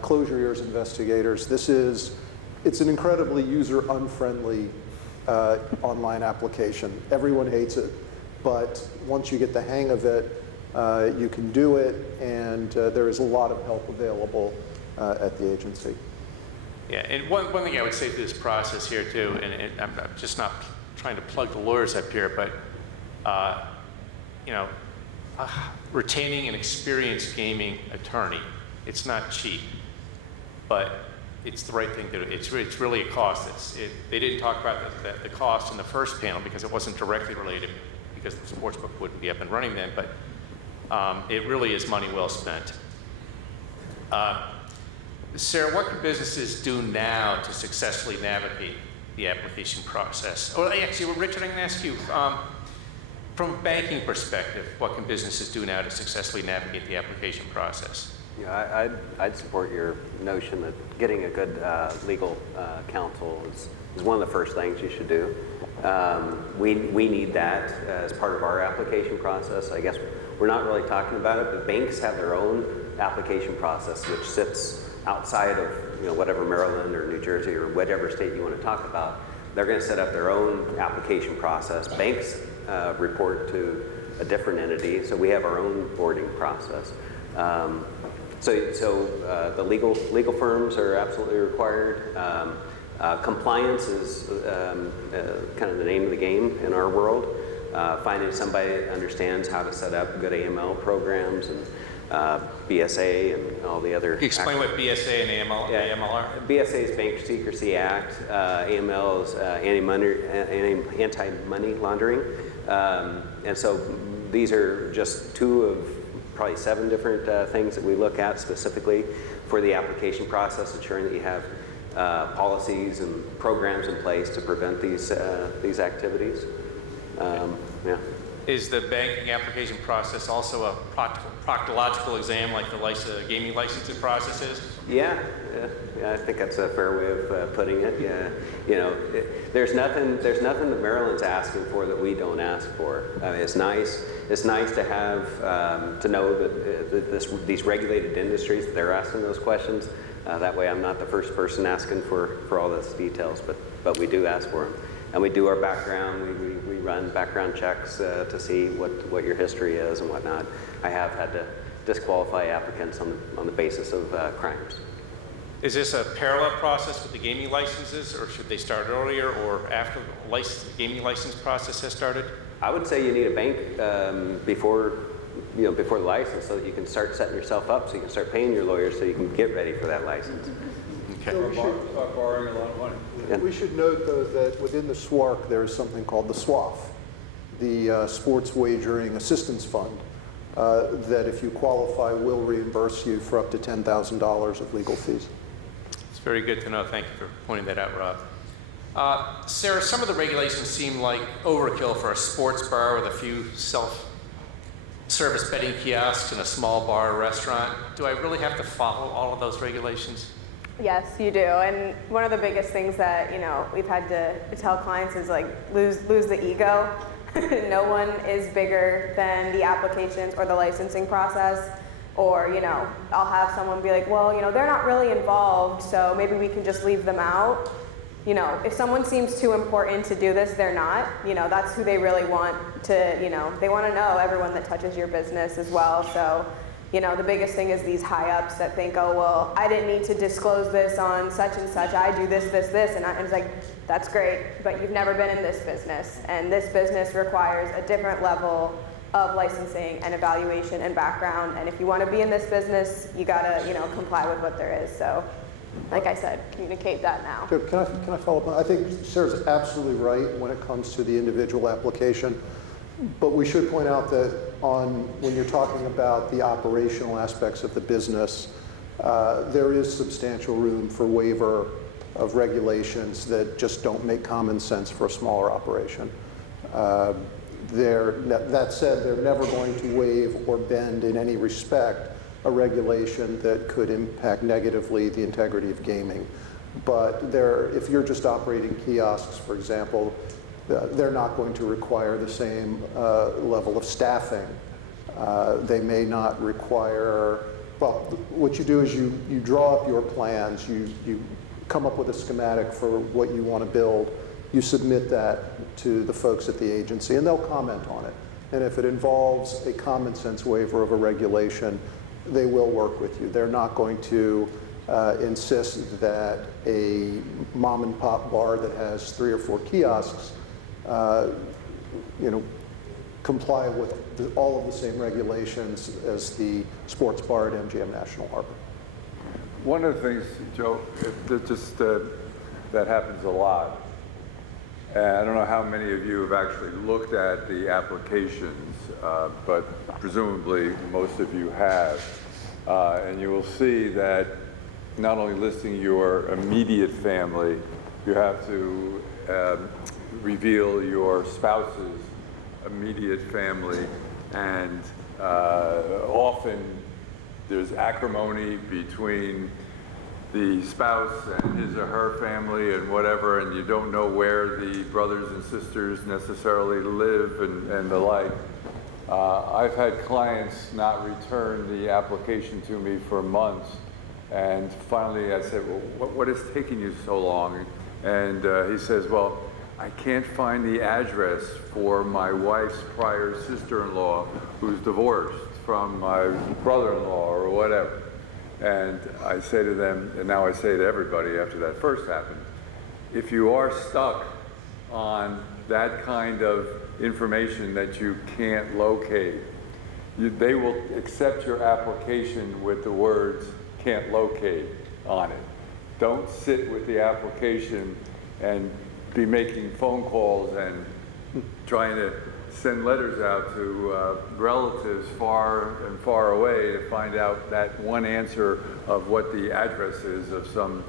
Close your ears, investigators. It's an incredibly user-unfriendly online application. Everyone hates it, but once you get the hang of it, you can do it, and there is a lot of help available at the agency. Yeah, and one thing I would say through this process here too, and I'm just not trying to plug the lawyers up here, but retaining an experienced gaming attorney, it's not cheap, but it's the right thing to do. It's really a cost. They didn't talk about the cost in the first panel because it wasn't directly related, because the sportsbook wouldn't be up and running then, but it really is money well spent. Sarah, what can businesses do now to successfully navigate the application process? Or actually, Richard, I'm going to ask you, from a banking perspective, what can businesses do now to successfully navigate the application process? Yeah, I'd support your notion that getting a good legal counsel is one of the first things you should do. We need that as part of our application process. I guess we're not really talking about it, but banks have their own application process, which sits outside of whatever Maryland or New Jersey or whatever state you want to talk about. They're going to set up their own application process. Banks report to a different entity, so we have our own boarding process. So the legal firms are absolutely required. Compliance is kind of the name of the game in our world. Finding somebody that understands how to set up good AML programs and BSA and all the other. Can you explain what BSA and AML are? BSA is Bank Secrecy Act. AML is anti-money laundering. And so these are just two of probably 7 different things that we look at specifically for the application process, ensuring that you have policies and programs in place to prevent these activities. Yeah. Is the banking application process also a proctological exam like the gaming licensing process is? Yeah, I think that's a fair way of putting it. Yeah, there's nothing that Maryland's asking for that we don't ask for. It's nice to have to know that these regulated industries, they're asking those questions. That way, I'm not the first person asking for all those details, but we do ask for them, and we do our background. We run background checks to see what your history is and whatnot. I have had to disqualify applicants on the basis of crimes. Is this a parallel process with the gaming licenses, or should they start earlier or after the gaming license process has started? I would say you need a bank before the license, so that you can start setting yourself up, so you can start paying your lawyers, so you can get ready for that license. Okay. So Start borrowing a lot of money. we should note, though, that within the SWARC, there is something called the SWAF, the Sports Wagering Assistance Fund, that if you qualify will reimburse you for up to $10,000 of legal fees. It's very good to know. Thank you for pointing that out, Rob. Sarah, some of the regulations seem like overkill for a sports bar with a few self-service betting kiosks and a small bar or restaurant. Do I really have to follow all of those regulations? Yes, you do. And one of the biggest things that, we've had to tell clients is like lose the ego. No one is bigger than the applications or the licensing process. Or, I'll have someone be like, well, they're not really involved, so maybe we can just leave them out. If someone seems too important to do this, they're not. That's who they really want to, they want to know everyone that touches your business as well. So, the biggest thing is these high-ups that think, oh, well, I didn't need to disclose this on such and such. I do this, this, this. And it's like, that's great, but you've never been in this business. And this business requires a different level of licensing and evaluation and background. And if you want to be in this business, you got to, comply with what there is. So, like I said, communicate that now. Good. Can I follow up? I think Sarah's absolutely right when it comes to the individual application. But we should point out that when you're talking about the operational aspects of the business, there is substantial room for waiver of regulations that just don't make common sense for a smaller operation. That said, they're never going to waive or bend in any respect a regulation that could impact negatively the integrity of gaming. But if you're just operating kiosks, for example, they're not going to require the same level of staffing. They may not require, well, what you do is you draw up your plans, you come up with a schematic for what you want to build, you submit that to the folks at the agency, and they'll comment on it. And if it involves a common sense waiver of a regulation, they will work with you. They're not going to insist that a mom and pop bar that has 3 or 4 kiosks comply with all of the same regulations as the sports bar at MGM National Harbor. One of the things, Joe, that happens a lot. And I don't know how many of you have actually looked at the applications, but presumably most of you have. And you will see that not only listing your immediate family, you have to reveal your spouse's immediate family, and often there's acrimony between the spouse and his or her family and whatever, and you don't know where the brothers and sisters necessarily live and the like. I've had clients not return the application to me for months, and finally I said, well, what is taking you so long? And he says, well, I can't find the address for my wife's prior sister-in-law who's divorced from my brother-in-law or whatever. And I say to them, and now I say to everybody after that first happened, if you are stuck on that kind of information that you can't locate, they will accept your application with the words "can't locate" on it. Don't sit with the application and be making phone calls and trying to send letters out to relatives far and far away to find out that one answer of what the address is of some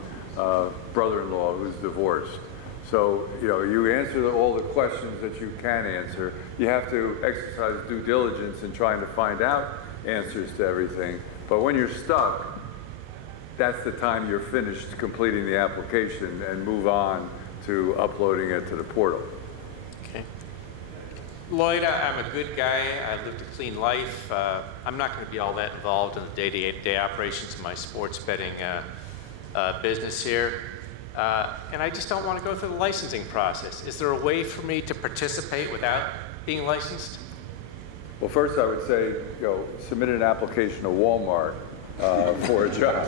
brother-in-law who's divorced. So, you answer all the questions that you can answer. You have to exercise due diligence in trying to find out answers to everything. But when you're stuck, that's the time you're finished completing the application and move on to uploading it to the portal. Okay. Lloyd, I'm a good guy. I lived a clean life. I'm not going to be all that involved in the day-to-day operations of my sports betting business here. And I just don't want to go through the licensing process. Is there a way for me to participate without being licensed? Well, first I would say, submit an application to Walmart for a job,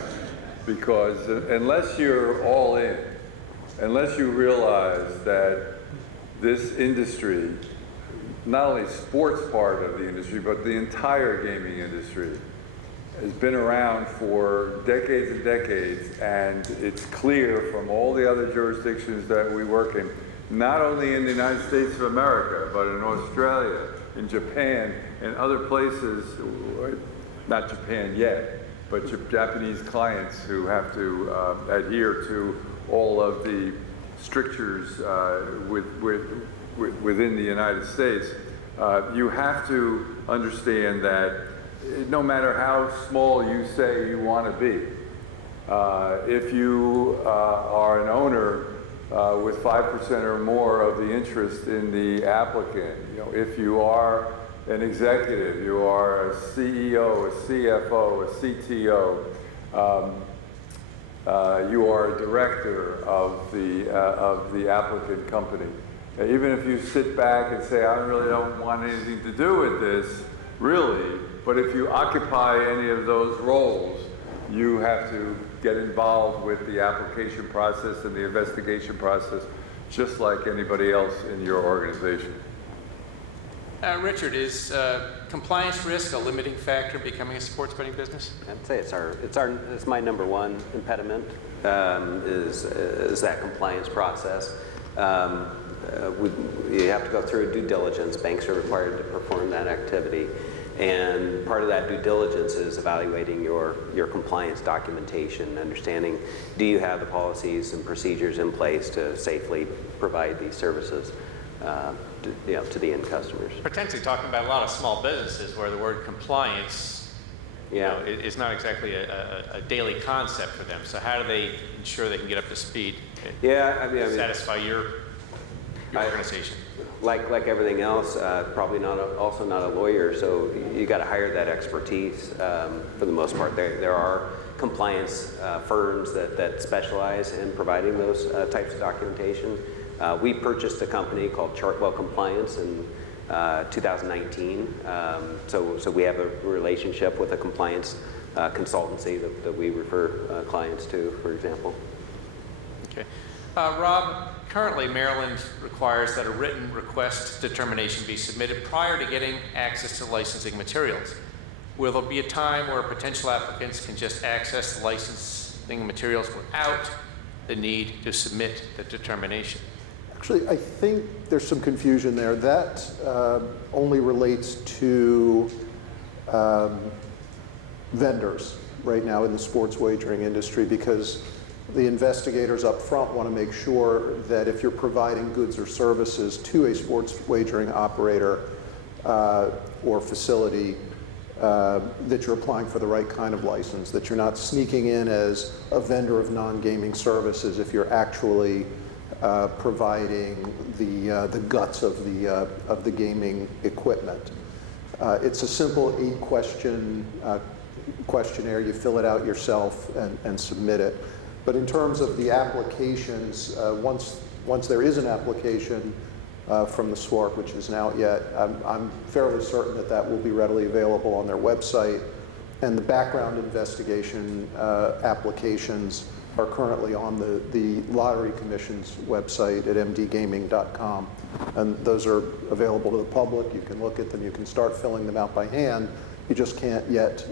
because unless you're all in, unless you realize that this industry, not only sports part of the industry, but the entire gaming industry, has been around for decades and decades, and it's clear from all the other jurisdictions that we work in, not only in the United States of America, but in Australia, in Japan, and other places, not Japan yet, but Japanese clients who have to adhere to all of the strictures within the United States. You have to understand that no matter how small you say you want to be, if you are an owner with 5% or more of the interest in the applicant, if you are an executive, you are a CEO, a CFO, a CTO, you are a director of the applicant company. Even if you sit back and say, I really don't want anything to do with this, really, but if you occupy any of those roles, you have to get involved with the application process and the investigation process, just like anybody else in your organization. Richard, is compliance risk a limiting factor in becoming a sports betting business? I'd say it's my number one impediment, is that compliance process. You have to go through a due diligence. Banks are required to perform that activity. And part of that due diligence is evaluating your compliance documentation, understanding, do you have the policies and procedures in place to safely provide these services to the end customers. Potentially talking about a lot of small businesses where the word compliance is not exactly a daily concept for them. So how do they ensure they can get up to speed and satisfy your organization? Like everything else, probably also not a lawyer, so you got to hire that expertise. For the most part, there are compliance firms that specialize in providing those types of documentation. We purchased a company called Chartwell Compliance in 2019, so we have a relationship with a compliance consultancy that we refer clients to, for example. Okay. Rob, currently Maryland requires that a written request determination be submitted prior to getting access to licensing materials. Will there be a time where potential applicants can just access the license licensing materials without the need to submit the determination? Actually, I think there's some confusion there. That only relates to vendors right now in the sports wagering industry, because the investigators up front want to make sure that if you're providing goods or services to a sports wagering operator or facility, that you're applying for the right kind of license, that you're not sneaking in as a vendor of non-gaming services if you're actually providing the guts of the gaming equipment. It's a simple 8-question questionnaire. You fill it out yourself and submit it. But in terms of the applications, once there is an application from the SWARC, which isn't out yet, I'm fairly certain that that will be readily available on their website. And the background investigation applications are currently on the Lottery Commission's website at mdgaming.com. And those are available to the public. You can look at them. You can start filling them out by hand. You just can't yet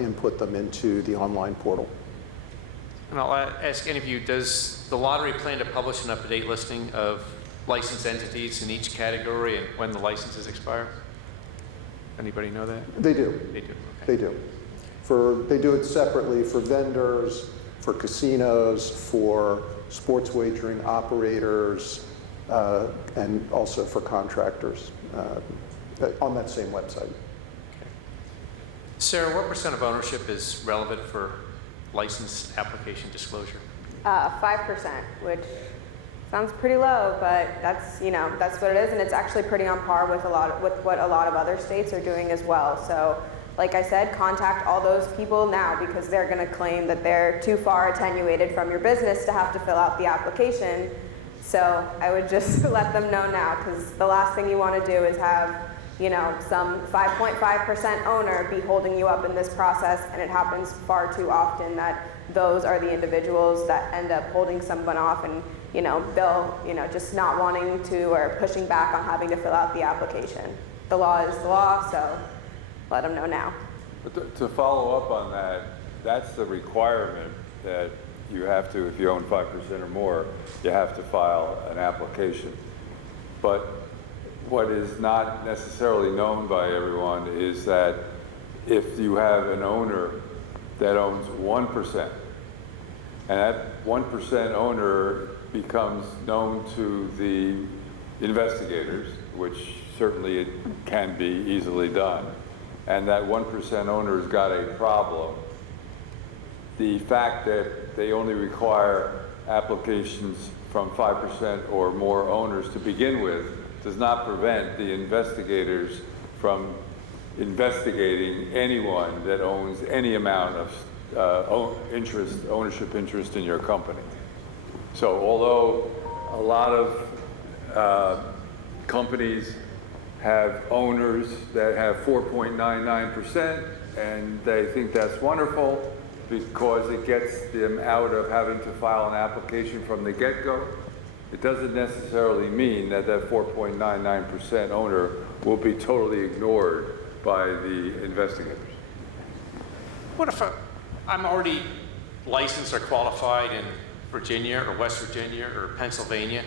input them into the online portal. And I'll ask any of you, does the lottery plan to publish an up-to-date listing of licensed entities in each category and when the licenses expire? Anybody know that? They do. They do. Okay. They do. They do it separately for vendors, for casinos, for sports wagering operators, and also for contractors on that same website. Okay. Sarah, what % of ownership is relevant for license application disclosure? 5%, which sounds pretty low, but that's what it is, and it's actually pretty on par with what a lot of other states are doing as well. So, like I said, contact all those people now, because they're going to claim that they're too far attenuated from your business to have to fill out the application. So I would just let them know now, because the last thing you want to do is have some 5.5% owner be holding you up in this process, and it happens far too often that those are the individuals that end up holding someone off, and they'll just not wanting to or pushing back on having to fill out the application. The law is the law, so let them know now. But to follow up on that, that's the requirement that you have to, if you own 5% or more, you have to file an application. But what is not necessarily known by everyone is that if you have an owner that owns 1%, and that 1% owner becomes known to the investigators, which certainly it can be easily done, and that 1% owner's got a problem, the fact that they only require applications from 5% or more owners to begin with does not prevent the investigators from investigating anyone that owns any amount of ownership interest in your company. So although a lot of companies have owners that have 4.99%, and they think that's wonderful because it gets them out of having to file an application from the get-go, it doesn't necessarily mean that that 4.99% owner will be totally ignored by the investigators. What if I'm already licensed or qualified in Virginia or West Virginia or Pennsylvania?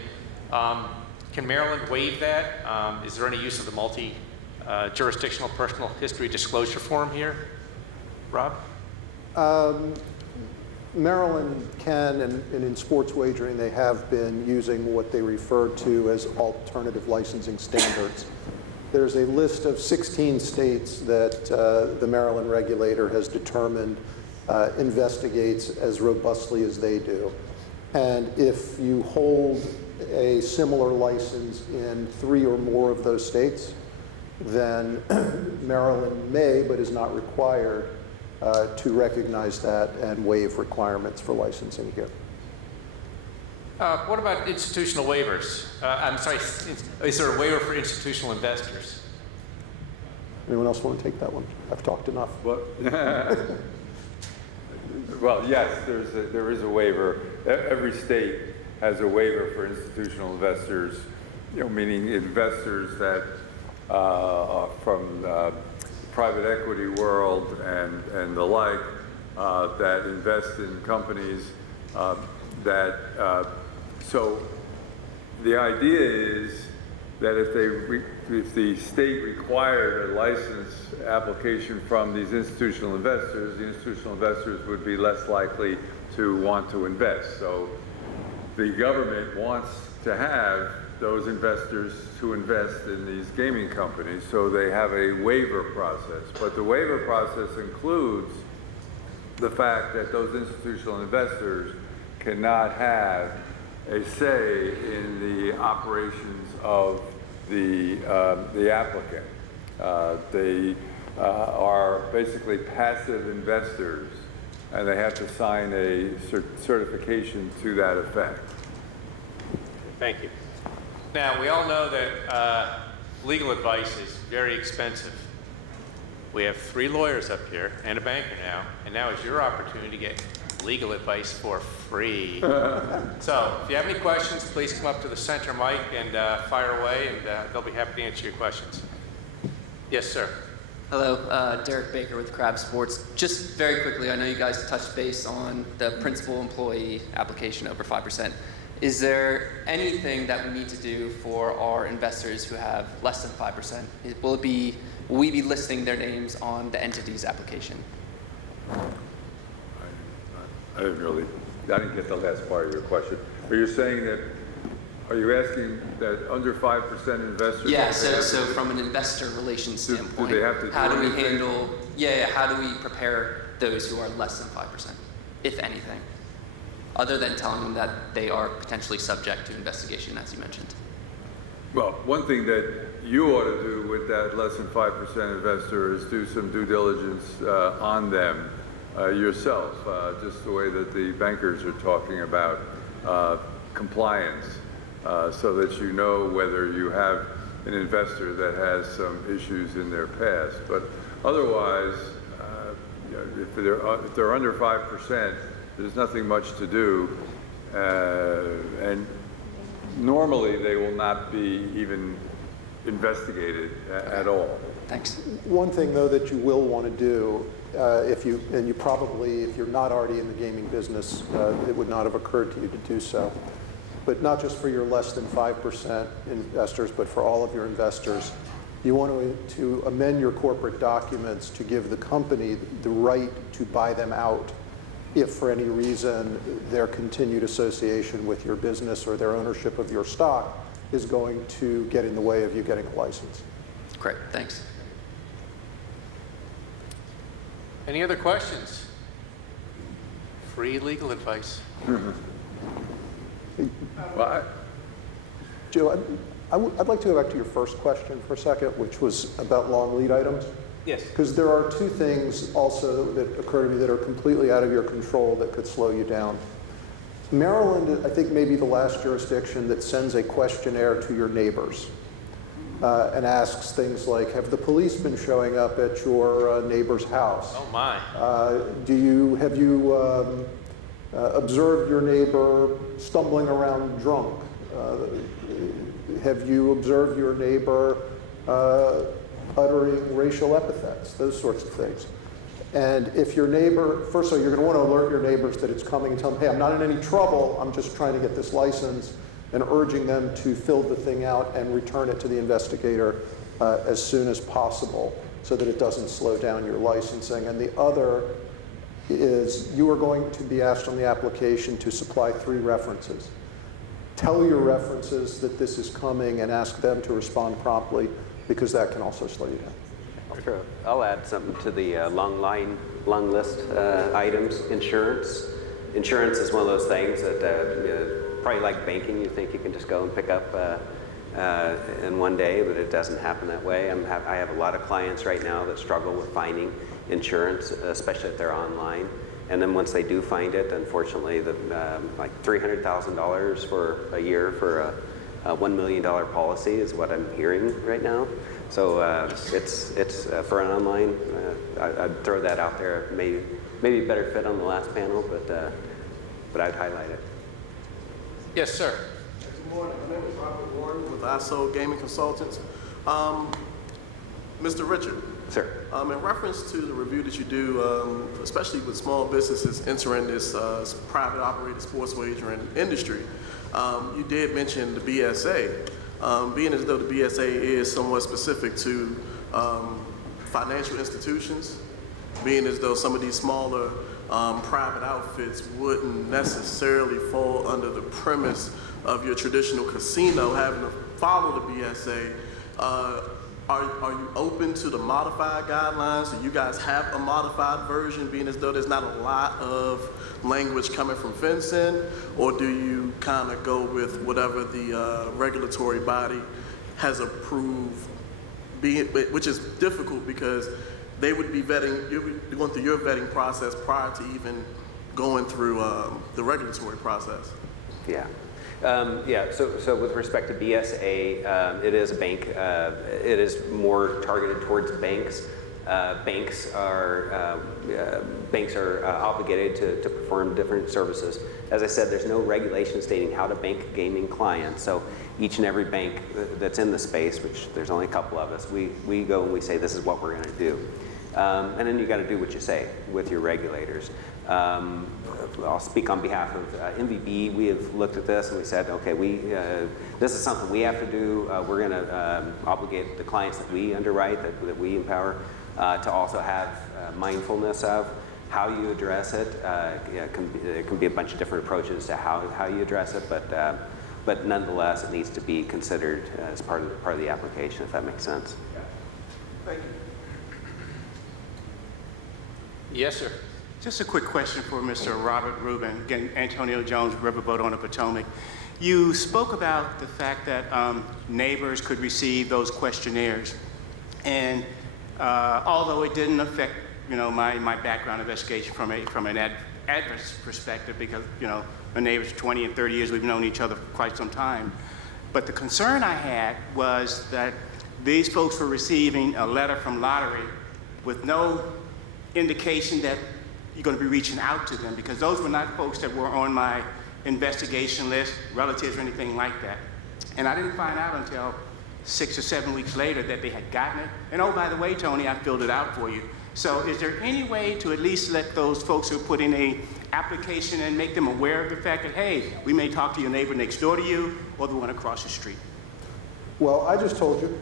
Can Maryland waive that? Is there any use of the multi-jurisdictional personal history disclosure form here? Rob? Maryland can, and in sports wagering, they have been using what they refer to as alternative licensing standards. There's a list of 16 states that the Maryland regulator has determined investigates as robustly as they do. And if you hold a similar license in 3 or more of those states, then Maryland may, but is not required, to recognize that and waive requirements for licensing here. What about institutional waivers? I'm sorry, is there a waiver for institutional investors? Anyone else want to take that one? I've talked enough. Well, yes, there is a waiver. Every state has a waiver for institutional investors, meaning investors that are from private equity world and the like, that invest in companies so the idea is that if the state required a license application from these institutional investors, the institutional investors would be less likely to want to invest. So the government wants to have those investors to invest in these gaming companies, so they have a waiver process. But the waiver process includes the fact that those institutional investors cannot have a say in the operations of the applicant. They are basically passive investors, and they have to sign a certification to that effect. Thank you. Now, we all know that legal advice is very expensive. We have 3 lawyers up here and a banker now, and now is your opportunity to get legal advice for free. So, if you have any questions, please come up to the center mic and fire away, and they'll be happy to answer your questions. Yes, sir. Hello, Derek Baker with Crab Sports. Just very quickly, I know you guys touched base on the principal employee application over 5%. Is there anything that we need to do for our investors who have less than 5%? Will we be listing their names on the entity's application? I didn't get the last part of your question. Are you saying that, are you asking that under 5% investors? Yeah, so from an investor relations standpoint, do they have to how do we anything? handle, how do we prepare those who are less than 5%, if anything, other than telling them that they are potentially subject to investigation, as you mentioned? Well, one thing that you ought to do with that less than 5% investor is do some due diligence on them yourself, just the way that the bankers are talking about compliance, so that you know whether you have an investor that has some issues in their past. But otherwise, if they're under 5%, there's nothing much to do, and normally they will not be even investigated at all. Thanks. One thing, though, that you will want to do, if you're not already in the gaming business, it would not have occurred to you to do so. But not just for your less than 5% investors, but for all of your investors, you want to amend your corporate documents to give the company the right to buy them out if for any reason their continued association with your business or their ownership of your stock is going to get in the way of you getting a license. Great, thanks. Any other questions? Free legal advice. Well, Joe, I'd like to go back to your first question for a second, which was about long lead items. Yes. Because there are 2 things also that occur to me that are completely out of your control that could slow you down. Maryland, I think, may be the last jurisdiction that sends a questionnaire to your neighbors and asks things like, have the police been showing up at your neighbor's house? Oh my. Have you observed your neighbor stumbling around drunk? Have you observed your neighbor uttering racial epithets, those sorts of things? And if your neighbor, first of all, you're going to want to alert your neighbors that it's coming and tell them, hey, I'm not in any trouble, I'm just trying to get this license, and urging them to fill the thing out and return it to the investigator as soon as possible so that it doesn't slow down your licensing. And the other is you are going to be asked on the application to supply 3 references. Tell your references that this is coming and ask them to respond promptly, because that can also slow you down. I'll add something to the long list items. Insurance. Insurance is one of those things that probably like banking, you think you can just go and pick up in one day, but it doesn't happen that way. I have a lot of clients right now that struggle with finding insurance, especially if they're online. And then once they do find it, unfortunately, like $300,000 for a year for a $1 million policy is what I'm hearing right now. So it's for an online, I'd throw that out there. Maybe better fit on the last panel, but I'd highlight it. Yes, sir. Good morning. My name is Robert Warren with ISO Gaming Consultants. Mr. Richard, Sir. In reference to the review that you do, especially with small businesses entering this private operated sports wagering industry, you did mention the BSA. Being as though the BSA is somewhat specific to financial institutions, being as though some of these smaller private outfits wouldn't necessarily fall under the premise of your traditional casino having to follow the BSA. Are you open to the modified guidelines? Do you guys have a modified version, being as though there's not a lot of language coming from FinCEN, or do you kind of go with whatever the regulatory body has approved, which is difficult because they would be vetting, you'd be going through your vetting process prior to even going through the regulatory process? Yeah. So with respect to BSA, it is a bank. It is more targeted towards banks. Banks are obligated to perform different services. As I said, there's no regulation stating how to bank gaming clients. So each and every bank that's in the space, which there's only a couple of us, we go and we say this is what we're going to do. And then you got to do what you say with your regulators. I'll speak on behalf of MVB. We have looked at this and we said, okay, this is something we have to do. We're going to obligate the clients that we underwrite, that we empower, to also have mindfulness of how you address it. It can be a bunch of different approaches to how you address it, but nonetheless, it needs to be considered as part of the application, if that makes sense. Thank you. Yes, sir. Just a quick question for Mr. Robert Rubin. Again, Antonio Jones, Riverboat on the Potomac. You spoke about the fact that neighbors could receive those questionnaires. And although it didn't affect, my background investigation from an adverse perspective, because, my neighbors 20 and 30 years, we've known each other for quite some time. But the concern I had was that these folks were receiving a letter from lottery with no indication that you're going to be reaching out to them, because those were not folks that were on my investigation list, relatives or anything like that. And I didn't find out until 6 or 7 weeks later that they had gotten it. And oh, by the way, Tony, I filled it out for you. So is there any way to at least let those folks who put in a application and make them aware of the fact that, hey, we may talk to your neighbor next door to you or the one across the street? Well, I just told you,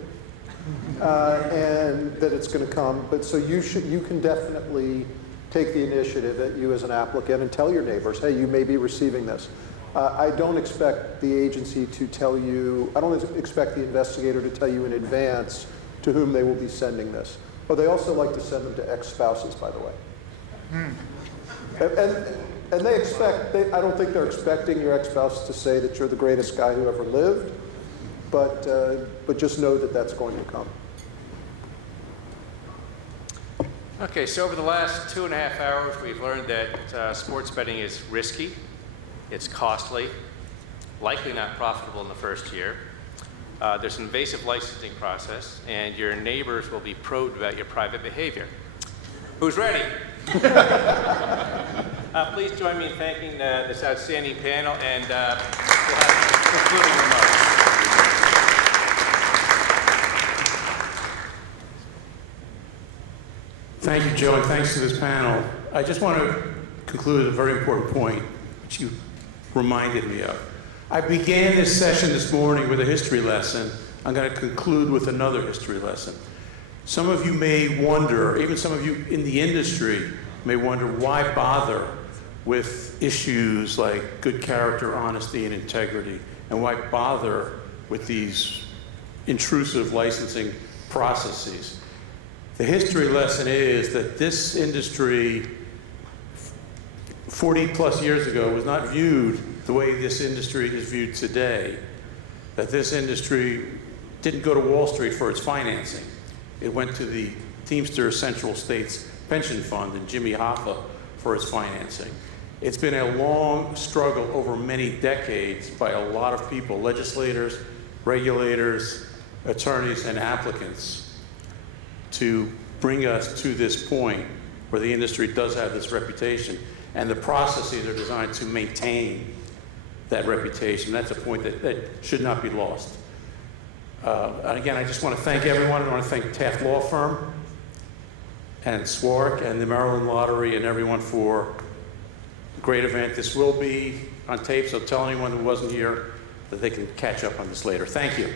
and that it's going to come. But so you can definitely take the initiative, that you as an applicant, and tell your neighbors, hey, you may be receiving this. I don't expect the agency to tell you, I don't expect the investigator to tell you in advance to whom they will be sending this. But they also like to send them to ex-spouses, by the way. And they expect, I don't think they're expecting your ex-spouse to say that you're the greatest guy who ever lived, but just know that that's going to come. Okay, so over the last 2.5 hours, we've learned that sports betting is risky, it's costly, likely not profitable in the first year. There's an invasive licensing process, and your neighbors will be probed about your private behavior. Who's ready? Please join me in thanking this outstanding panel, and we'll have concluding remarks. Thank you, Joe, and thanks to this panel. I just want to conclude a very important point, which you reminded me of. I began this session this morning with a history lesson. I'm going to conclude with another history lesson. Some of you may wonder, even some of you in the industry may wonder, why bother with issues like good character, honesty, and integrity, and why bother with these intrusive licensing processes. The history lesson is that this industry 40 plus years ago was not viewed the way this industry is viewed today. That this industry didn't go to Wall Street for its financing. It went to the Teamster Central States Pension Fund and Jimmy Hoffa for its financing. It's been a long struggle over many decades by a lot of people, legislators, regulators, attorneys, and applicants, to bring us to this point where the industry does have this reputation, and the processes are designed to maintain that reputation. That's a point that should not be lost. And again, I just want to thank everyone. I want to thank Taft Law Firm and SWARC and the Maryland Lottery and everyone for a great event. This will be on tape, so tell anyone who wasn't here that they can catch up on this later. Thank you.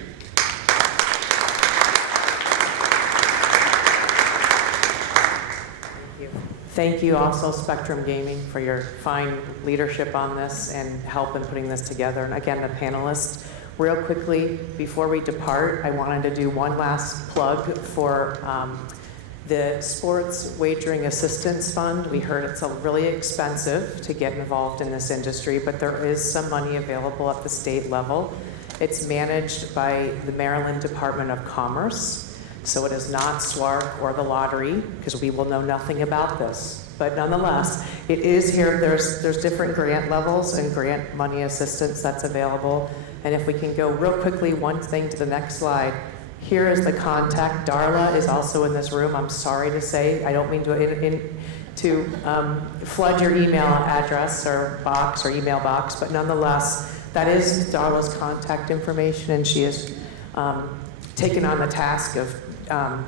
Thank you also, Spectrum Gaming, for your fine leadership on this and help in putting this together. And again, the panelists. Real quickly, before we depart, I wanted to do one last plug for the Sports Wagering Assistance Fund. We heard it's really expensive to get involved in this industry, but there is some money available at the state level. It's managed by the Maryland Department of Commerce. So it is not SWARC or the lottery, because we will know nothing about this. But nonetheless, it is here. There's different grant levels and grant money assistance that's available. And if we can go real quickly, one thing to the next slide. Here is the contact. Darla is also in this room. I'm sorry to say, I don't mean to flood your email address or box or email box, but nonetheless, that is Darla's contact information, and she has taken on the task of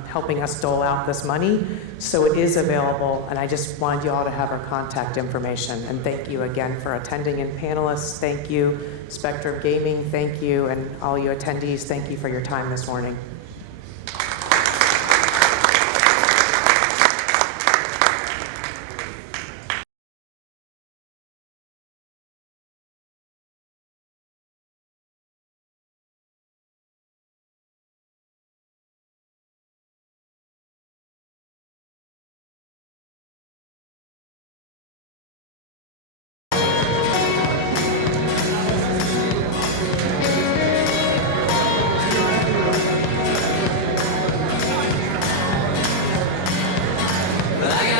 helping us dole out this money. So it is available, and I just wanted you all to have our contact information. And thank you again for attending, and panelists, thank you. Spectrum Gaming, thank you, and all you attendees, thank you for your time this morning.